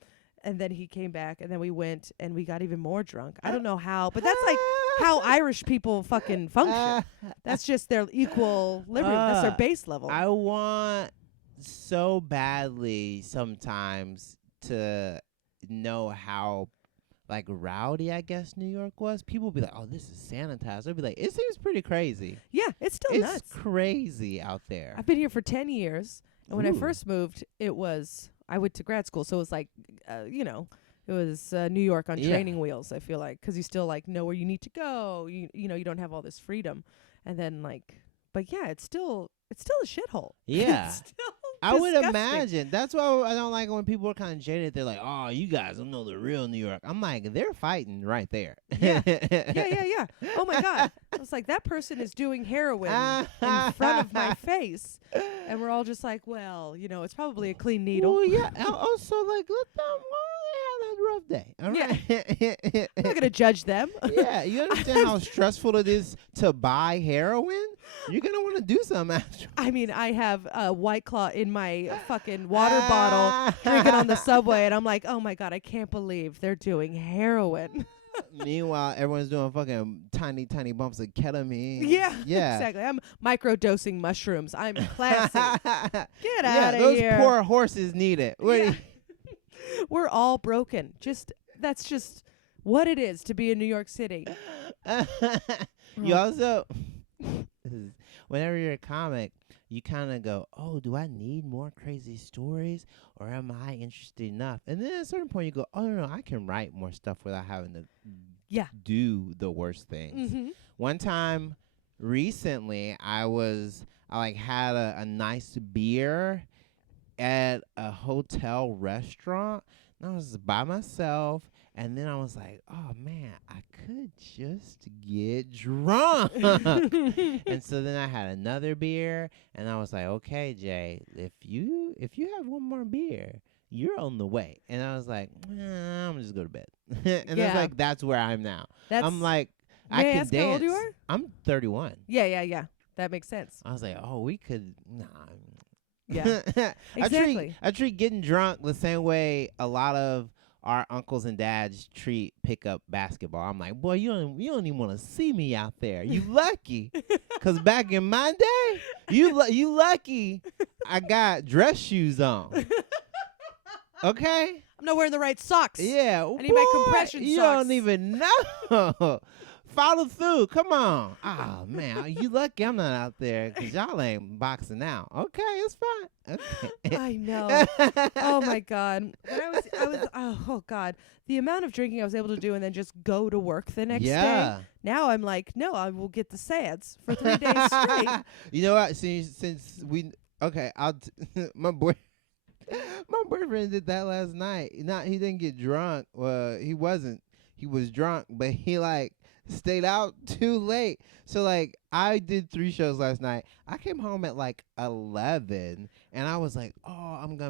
And then he came back, and then we went, and we got even more drunk. I don't know how, but that's like how Irish people fucking function. That's just their equilibrium. That's their base level. I want so badly sometimes to know how, like, rowdy, I guess, New York was. People would be like, oh, this is sanitized. They'd be like, it seems pretty crazy. Yeah, it's still nuts. It's crazy out there. I've been here for 10 years, and when I first moved, I went to grad school, so it was like, it was New York on training wheels, I feel like, because you still, like, know where you need to go. You know, you don't have all this freedom. And then, like, but yeah, it's still a shithole. Yeah. It's still I would disgusting. imagine. That's why I don't like when people are kind of jaded. They're like, oh, you guys don't know the real New York. I'm like, they're fighting right there. Yeah. Oh, my God. I was like, that person is doing heroin in front of my face. And we're all just like, well, it's probably a clean needle. Well, yeah. Also, like, let them have a rough day. All right? I'm not going to judge them. Yeah. You understand how stressful it is to buy heroin? You're going to want to do something after. I mean, I have a White Claw in my fucking water bottle, drinking on the subway, and I'm like, oh, my God, I can't believe they're doing heroin. Meanwhile, everyone's doing fucking tiny, tiny bumps of ketamine. Yeah, yeah. Exactly. I'm microdosing mushrooms. I'm classy. Get out of here. Those poor horses need it. Yeah. We're all broken. That's just what it is to be in New York City. You also, whenever you're a comic, you kind of go, oh, do I need more crazy stories, or am I interested enough? And then at a certain point you go, oh, no, I can write more stuff without having to do the worst things. Mm-hmm. One time recently, I had a nice beer at a hotel restaurant, and I was by myself. And then I was like, oh, man, I could just get drunk. And so then I had another beer, and I was like, okay, Jay, if you have one more beer, you're on the way. And I was like, I'm going to just go to bed. And I was like, that's where I'm now. I'm like, I can ask dance. How old you are? I'm 31. Yeah. That makes sense. I was like, oh, we could, nah. Yeah, exactly. I treat getting drunk the same way a lot of our uncles and dads treat pickup basketball. I'm like, boy, you don't even want to see me out there. You lucky, because back in my day, you lucky I got dress shoes on. Okay? I'm not wearing the right socks. Yeah. I need my compression you socks. Don't even know. Follow through. Come on. Oh, man. You lucky I'm not out there, because y'all ain't boxing out. Okay, it's fine. Okay. I know. Oh, my God. When I was oh, God. The amount of drinking I was able to do and then just go to work the next day. Now I'm like, no, I will get the SADS for 3 days straight. You know what? Since we, okay, my boyfriend did that last night. He didn't get drunk. Well, he wasn't. He was drunk, but he stayed out too late. So I did 3 shows last night. I came home at 11, and I was like, oh, I was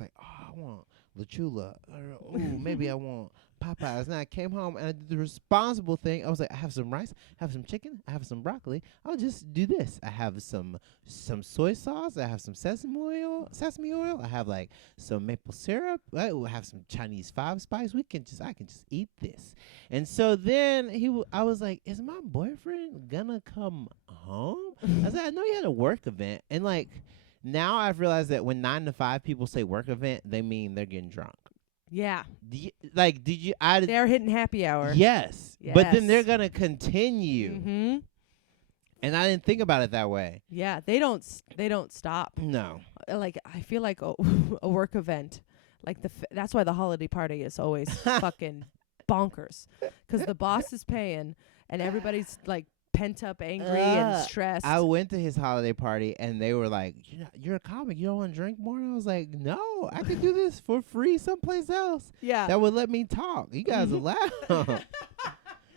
like, oh, I want La Chula. Or, ooh, maybe I want Popeyes. And I came home, and I did the responsible thing. I was like, I have some rice, I have some chicken, I have some broccoli. I'll just do this. I have some soy sauce. I have some sesame oil. I have some maple syrup. I have some Chinese 5-spice. I can just eat this. And so then I was like, is my boyfriend gonna come home? I was like, I know you had a work event. And now I've realized that when 9 to 5 people say work event, they mean they're getting drunk. Yeah. They're hitting happy hour. Yes. But then they're going to continue. Mm-hmm. And I didn't think about it that way. Yeah, they don't stop. No. I feel like a work event. That's why the holiday party is always fucking bonkers. Because the boss is paying and everybody's pent up, angry, and stressed. I went to his holiday party, and they were like, "You're a comic. You don't want to drink more?" And I was like, "No, I could do this for free someplace else. Yeah, that would let me talk. You guys allow."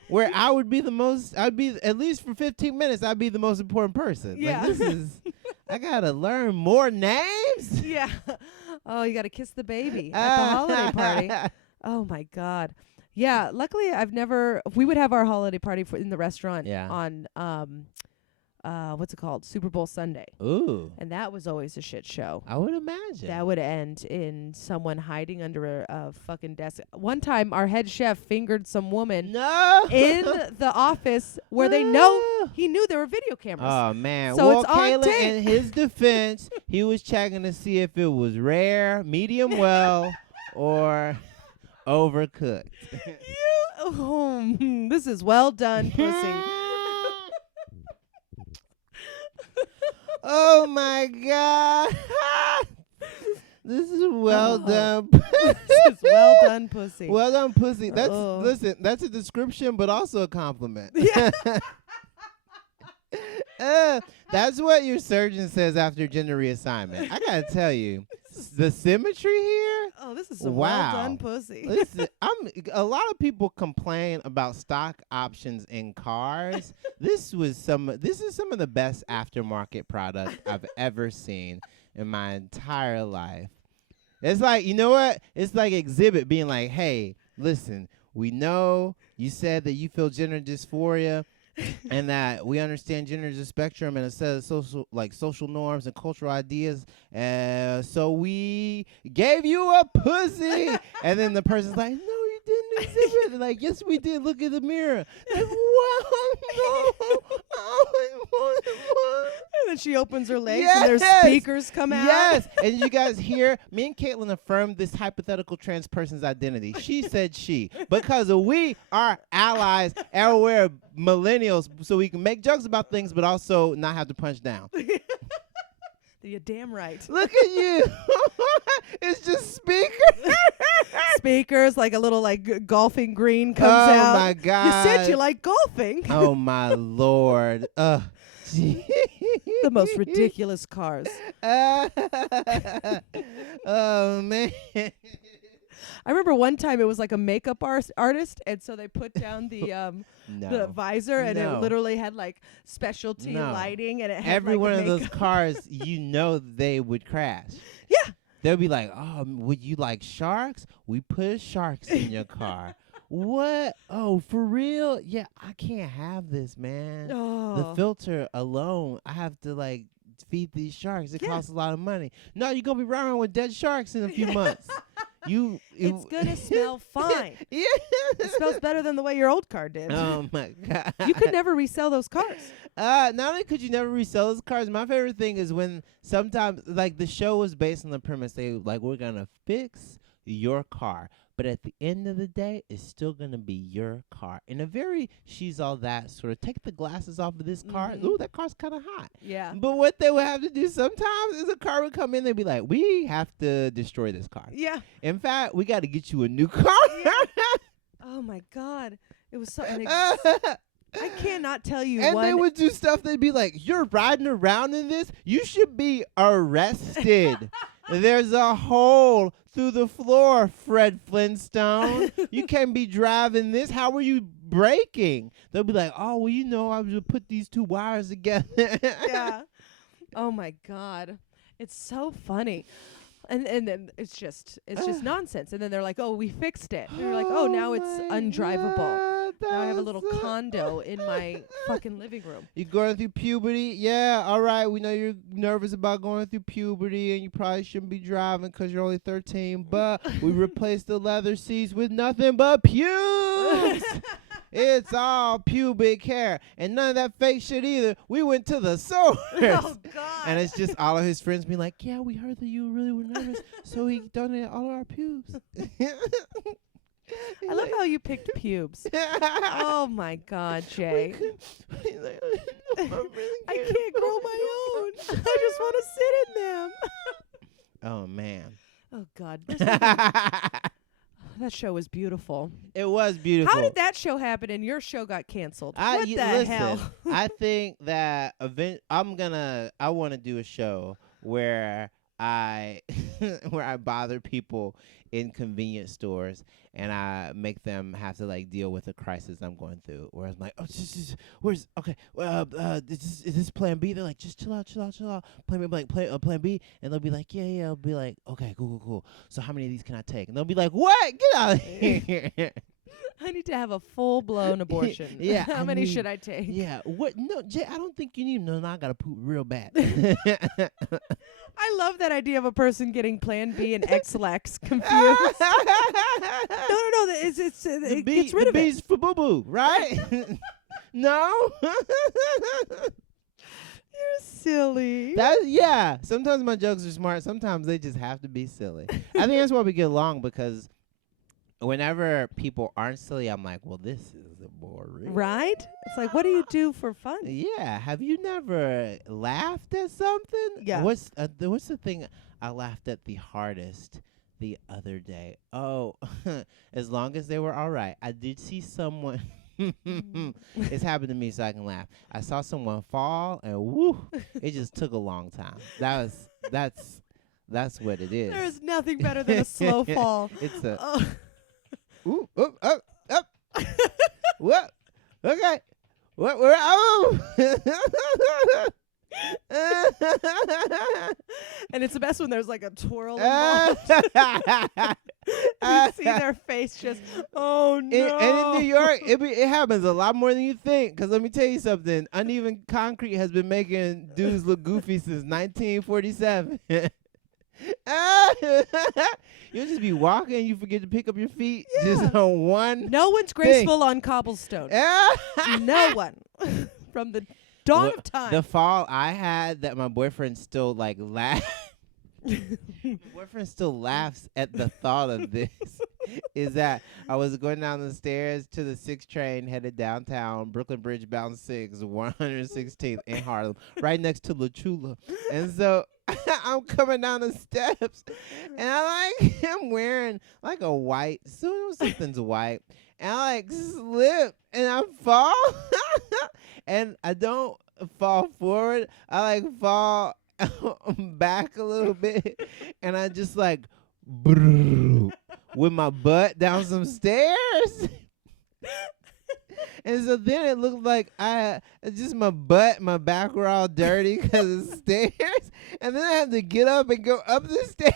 Where I'd be at least for 15 minutes. I'd be the most important person. Yeah, I gotta learn more names. Yeah. Oh, you gotta kiss the baby at the holiday party. Oh my God. Yeah, luckily we would have our holiday party in the restaurant on what's it called? Super Bowl Sunday. Ooh. And that was always a shit show. I would imagine. That would end in someone hiding under a fucking desk. One time our head chef fingered some woman in the office where he knew there were video cameras. Oh man. So it's Caitlin, on tape. in his defense, he was checking to see if it was rare, medium well, or overcooked. This is well done, pussy. Oh my God. This is well done. This is well done, pussy. Well done, pussy. Listen, that's a description, but also a compliment. Yeah. That's what your surgeon says after gender reassignment. I gotta tell you, the symmetry here. Oh, this is some well done pussy. Listen, a lot of people complain about stock options in cars. This is some of the best aftermarket product I've ever seen in my entire life. It's you know what? It's like Exhibit being like, hey, listen, we know you said that you feel gender dysphoria. And that we understand gender is a spectrum and a set of social norms and cultural ideas. So we gave you a pussy. And then the person's like, no, you didn't exhibit. They're like, yes, we did. Look in the mirror. Like, wow, no. And then when she opens her legs and there's speakers come out. Yes. And you guys hear, me and Caitlin affirmed this hypothetical trans person's identity. She said she. Because we are allies and we're millennials, so we can make jokes about things, but also not have to punch down. You're damn right. Look at you. It's just speakers. Speakers, like a little golfing green comes out. Oh, my God. You said you like golfing. Oh, my Lord. The most ridiculous cars. Oh, man. I remember one time it was like a makeup artist, and so they put down the the visor, and it literally had like specialty lighting, and it had every like one of those cars, they would crash. Yeah. They'll be like, "Oh, would you like sharks? We put sharks in your car." What? Oh, for real? Yeah, I can't have this, man. Oh. The filter alone, I have to like feed these sharks. It costs a lot of money. No, you're gonna be running with dead sharks in a few months. It's gonna smell fine. Yeah. It smells better than the way your old car did. Oh my God. You could never resell those cars. Not only could you never resell those cars, my favorite thing is when sometimes like the show was based on the premise we're gonna fix your car. But at the end of the day, it's still going to be your car. In a very she's all that sort of take the glasses off of this car. Mm-hmm. Ooh, that car's kind of hot. Yeah. But what they would have to do sometimes is a car would come in. They'd be like, we have to destroy this car. Yeah. In fact, we got to get you a new car. Yeah. Oh, my God. It was so... I cannot tell you and they would do stuff. They'd be like, you're riding around in this? You should be arrested. There's a hole through the floor, Fred Flintstone. You can't be driving this. How were you braking? They'll be like, oh, well, I would put these two wires together. Yeah. Oh, my God. It's so funny. And then it's just nonsense. And then they're like, oh, we fixed it. And you're like, oh, now it's undrivable. God, now I have a little condo in my fucking living room. You're going through puberty? Yeah, all right. We know you're nervous about going through puberty and you probably shouldn't be driving because you're only 13. But we replaced the leather seats with nothing but pubes. It's all pubic hair. And none of that fake shit either. We went to the source. Oh, God. And it's just all of his friends being like, yeah, we heard that you really were nervous, so he donated all of our pubes. I love how you picked pubes. Oh, my God, Jay. I can't grow my own. I just want to sit in them. Oh, man. Oh, God. That show was beautiful. It was beautiful. How did that show happen and your show got canceled? What the hell? I think that I want to do a show where I bother people in convenience stores and I make them have to like deal with the crisis I'm going through. Where I'm like, oh, where's okay? Is this Plan B? They're like, just chill out. Plan B, like Plan B, and they'll be like, yeah. I'll be like, okay, cool. So how many of these can I take? And they'll be like, what? Get out of here. I need to have a full-blown abortion. Yeah. How many should I take? Yeah. What? No, Jay, I don't think you need them. No, I got to poop real bad. I love that idea of a person getting Plan B and X-Lax confused. No. It gets rid of it. The B's for boo-boo, right? No? You're silly. Yeah. Sometimes my jokes are smart. Sometimes they just have to be silly. I think that's why we get along, because whenever people aren't silly, I'm like, well, this is boring. Right? It's like, what do you do for fun? Yeah. Have you never laughed at something? Yeah. What's the thing I laughed at the hardest the other day? Oh, as long as they were all right. I did see someone. It's happened to me, so I can laugh. I saw someone fall, and woo, it just took a long time. That's what it is. There is nothing better than a slow fall. It's a ooh, up. What? Okay. What? We're and it's the best when there's like a twirl involved. You see their face just, oh no. And in New York, it happens a lot more than you think. Because let me tell you something. Uneven concrete has been making dudes look goofy since 1947. You'll just be walking and you forget to pick up your feet just on one. No one's graceful on cobblestone. No one. From the dawn of time. The fall I had that my boyfriend still like laugh. My boyfriend still laughs at the thought of this. Is that I was going down the stairs to the 6 train headed downtown, Brooklyn Bridge bound 6, 116th in Harlem, right next to La Chula. And so I'm coming down the steps, and I'm wearing like a white, something's white, and I like slip and I fall, and I don't fall forward. I like fall back a little bit, and I just like with my butt down some stairs. And so then it looked like just my butt, my back were all dirty because of stairs. And then I have to get up and go up the stairs.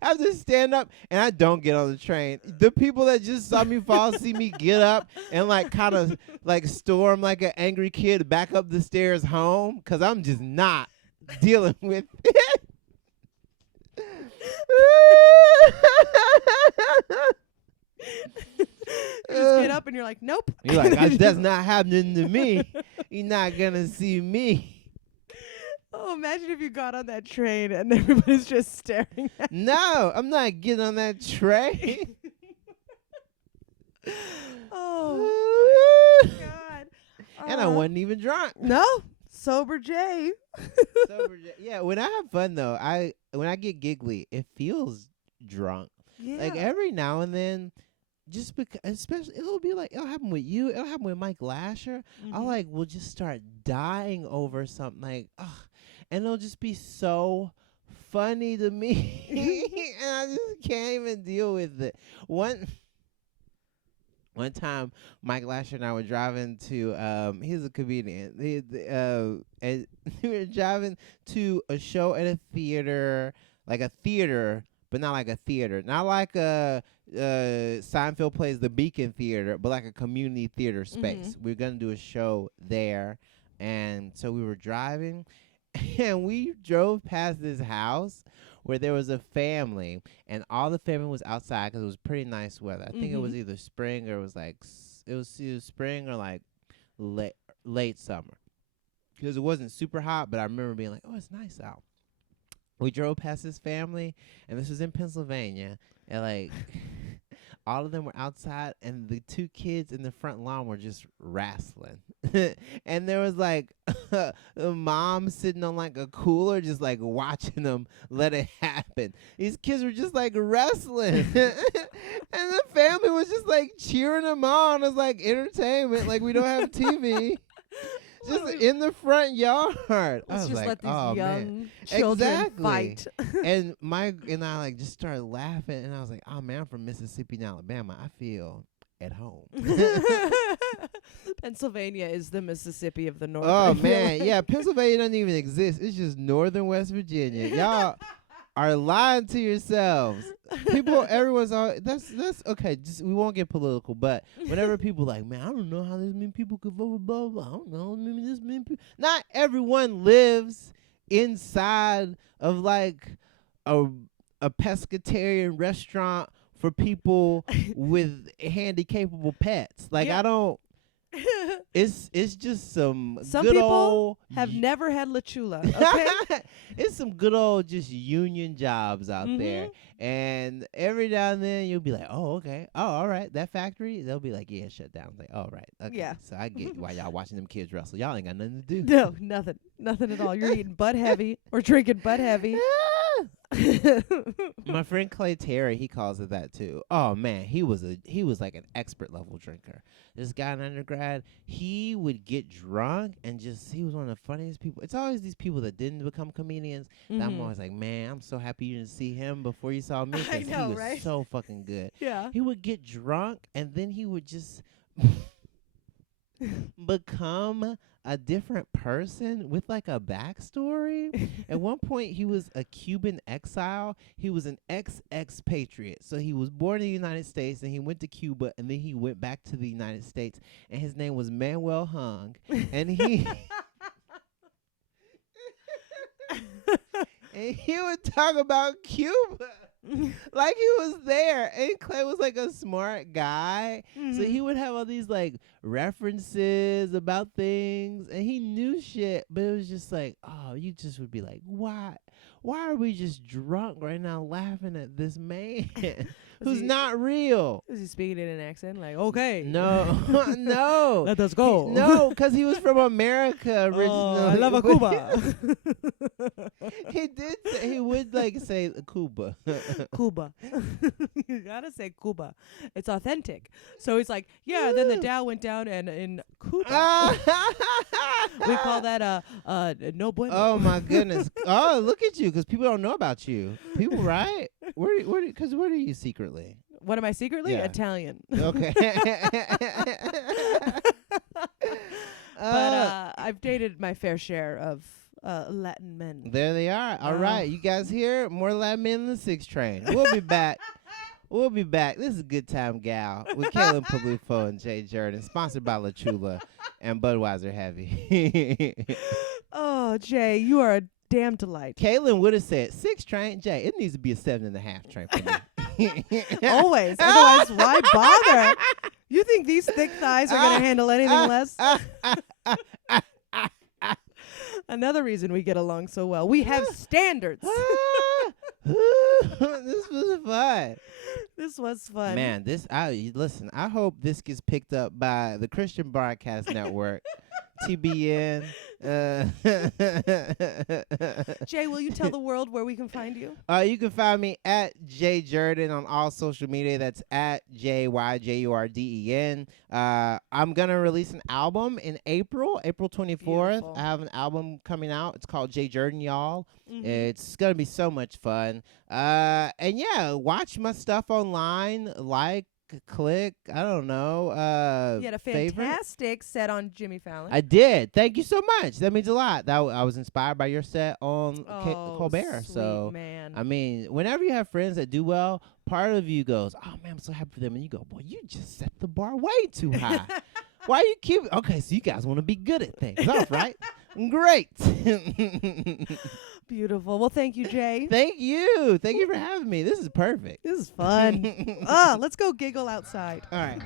I have to stand up, and I don't get on the train. The people that just saw me fall see me get up and like kind of like storm like an angry kid back up the stairs home, because I'm just not dealing with it. You just get up and you're like, nope. You're like, that's not happening to me. You're not gonna see me. Oh, imagine if you got on that train and everybody's just staring at you. No, I'm not getting on that train. Oh, my God. And I wasn't even drunk. No, sober Jay. Yeah, when I have fun though, when I get giggly, it feels drunk. Yeah. Like every now and then, just because, especially it'll happen with you. It'll happen with Mike Lasher. I like will just start dying over something like, and it'll just be so funny to me, and I just can't even deal with it. One time, Mike Lasher and I were driving to, he's a comedian. And we were driving to a show at a theater, like a theater, but not like a theater. Not like Seinfeld plays the Beacon Theater, but like a community theater space. We were going to do a show there. And so we were driving, and we drove past this house where there was a family, and all the family was outside because it was pretty nice weather. I think it was either spring or it was either spring or like late summer, because it wasn't super hot, but I remember being like, oh, it's nice out. We drove past this family, and this was in Pennsylvania, and like all of them were outside, and the 2 kids in the front lawn were just wrestling. And there was like a mom sitting on like a cooler, just like watching them let it happen. These kids were just like wrestling. And the family was just like cheering them on as like entertainment, like we don't have TV. Just in the front yard. Let's just let these young man. children fight. And Mike and I like just started laughing, and I was like, oh man, I'm from Mississippi and Alabama. I feel at home. Pennsylvania is the Mississippi of the North. Oh man, yeah, Pennsylvania doesn't even exist. It's just northern West Virginia. Y'all are lying to yourselves. Everyone's all that's okay. Just we won't get political, but whenever people like, man, I don't know how this many people could vote, blah blah. I don't know this many people. Not everyone lives inside of like a pescatarian restaurant for people with handicapable pets. Like I don't. It's just some good people old have never had La Chula. Okay, it's some good old just union jobs out there, and every now and then you'll be like, oh okay, oh all right, that factory, they'll be like, yeah, shut down. Like, all right, okay. Yeah, so I get why y'all watching them kids wrestle. Y'all ain't got nothing to do. No, nothing at all. You're eating Bud Heavy or drinking Bud Heavy. My friend Clay Terry, he calls it that too. Oh man, he was like an expert level drinker. This guy in undergrad, he would get drunk and he was one of the funniest people. It's always these people that didn't become comedians that I'm always like, man, I'm so happy you didn't see him before you saw me, because he was right? so fucking good. Yeah, he would get drunk and then he would just become a different person with like a backstory. At one point, he was a Cuban exile. He was an ex-expatriate. So he was born in the United States, and he went to Cuba, and then he went back to the United States, and his name was Manuel Hung. And he and he would talk about Cuba. Like he was there, and Clay was like a smart guy, so he would have all these like references about things, and he knew shit. But it was just like, oh, you just would be like, why are we just drunk right now, laughing at this man who's not real? Was he speaking in an accent like, okay? No, no. Let us go. No, because he was from America originally. Oh, I love a Cuba. He did. He would like say Cuba. Cuba. You gotta say Cuba. It's authentic. So he's like, yeah. Then the Dow went down, and in Cuba, we call that no bueno. Oh my goodness. Oh, look at you, because people don't know about you. People, right? Where are you secretly? What am I secretly? Yeah. Italian. Okay. But I've dated my fair share of Latin men. There they are. All right, you guys hear? More Latin men in the 6 train. We'll be back. We'll be back. This is Good Time Gal with Caitlin Peluffo and Jan Jurden, sponsored by La Chula and Budweiser Heavy. Oh, Jay, you are a damn delight. Caitlin would have said 6 train. Jay, it needs to be a 7.5 train for me. Always. Otherwise, why bother? You think these thick thighs are going to handle anything less? Another reason we get along so well. We have standards. This was fun. This was fun. Man, listen, I hope this gets picked up by the Christian Broadcast Network, TBN. Jay, will you tell the world where we can find you? You can find me at J Jurden on all social media. That's at JYJURDEN. I'm going to release an album in April 24th. Beautiful. I have an album coming out. It's called J Jurden, y'all. Mm-hmm. It's going to be so much fun. And yeah, watch my stuff online, click, I don't know. You had a favorite. fantastic set on Jimmy Fallon. I did. Thank you so much. That means a lot. I was inspired by your set on Colbert. Sweet So, man. I mean, whenever you have friends that do well, part of you goes, oh, man, I'm so happy for them. And you go, boy, you just set the bar way too high. Why you keep... Okay, so you guys want to be good at things. All right. Great. Beautiful. Well, thank you, Jay. Thank you. Thank you for having me. This is perfect. This is fun. Let's go giggle outside. All right.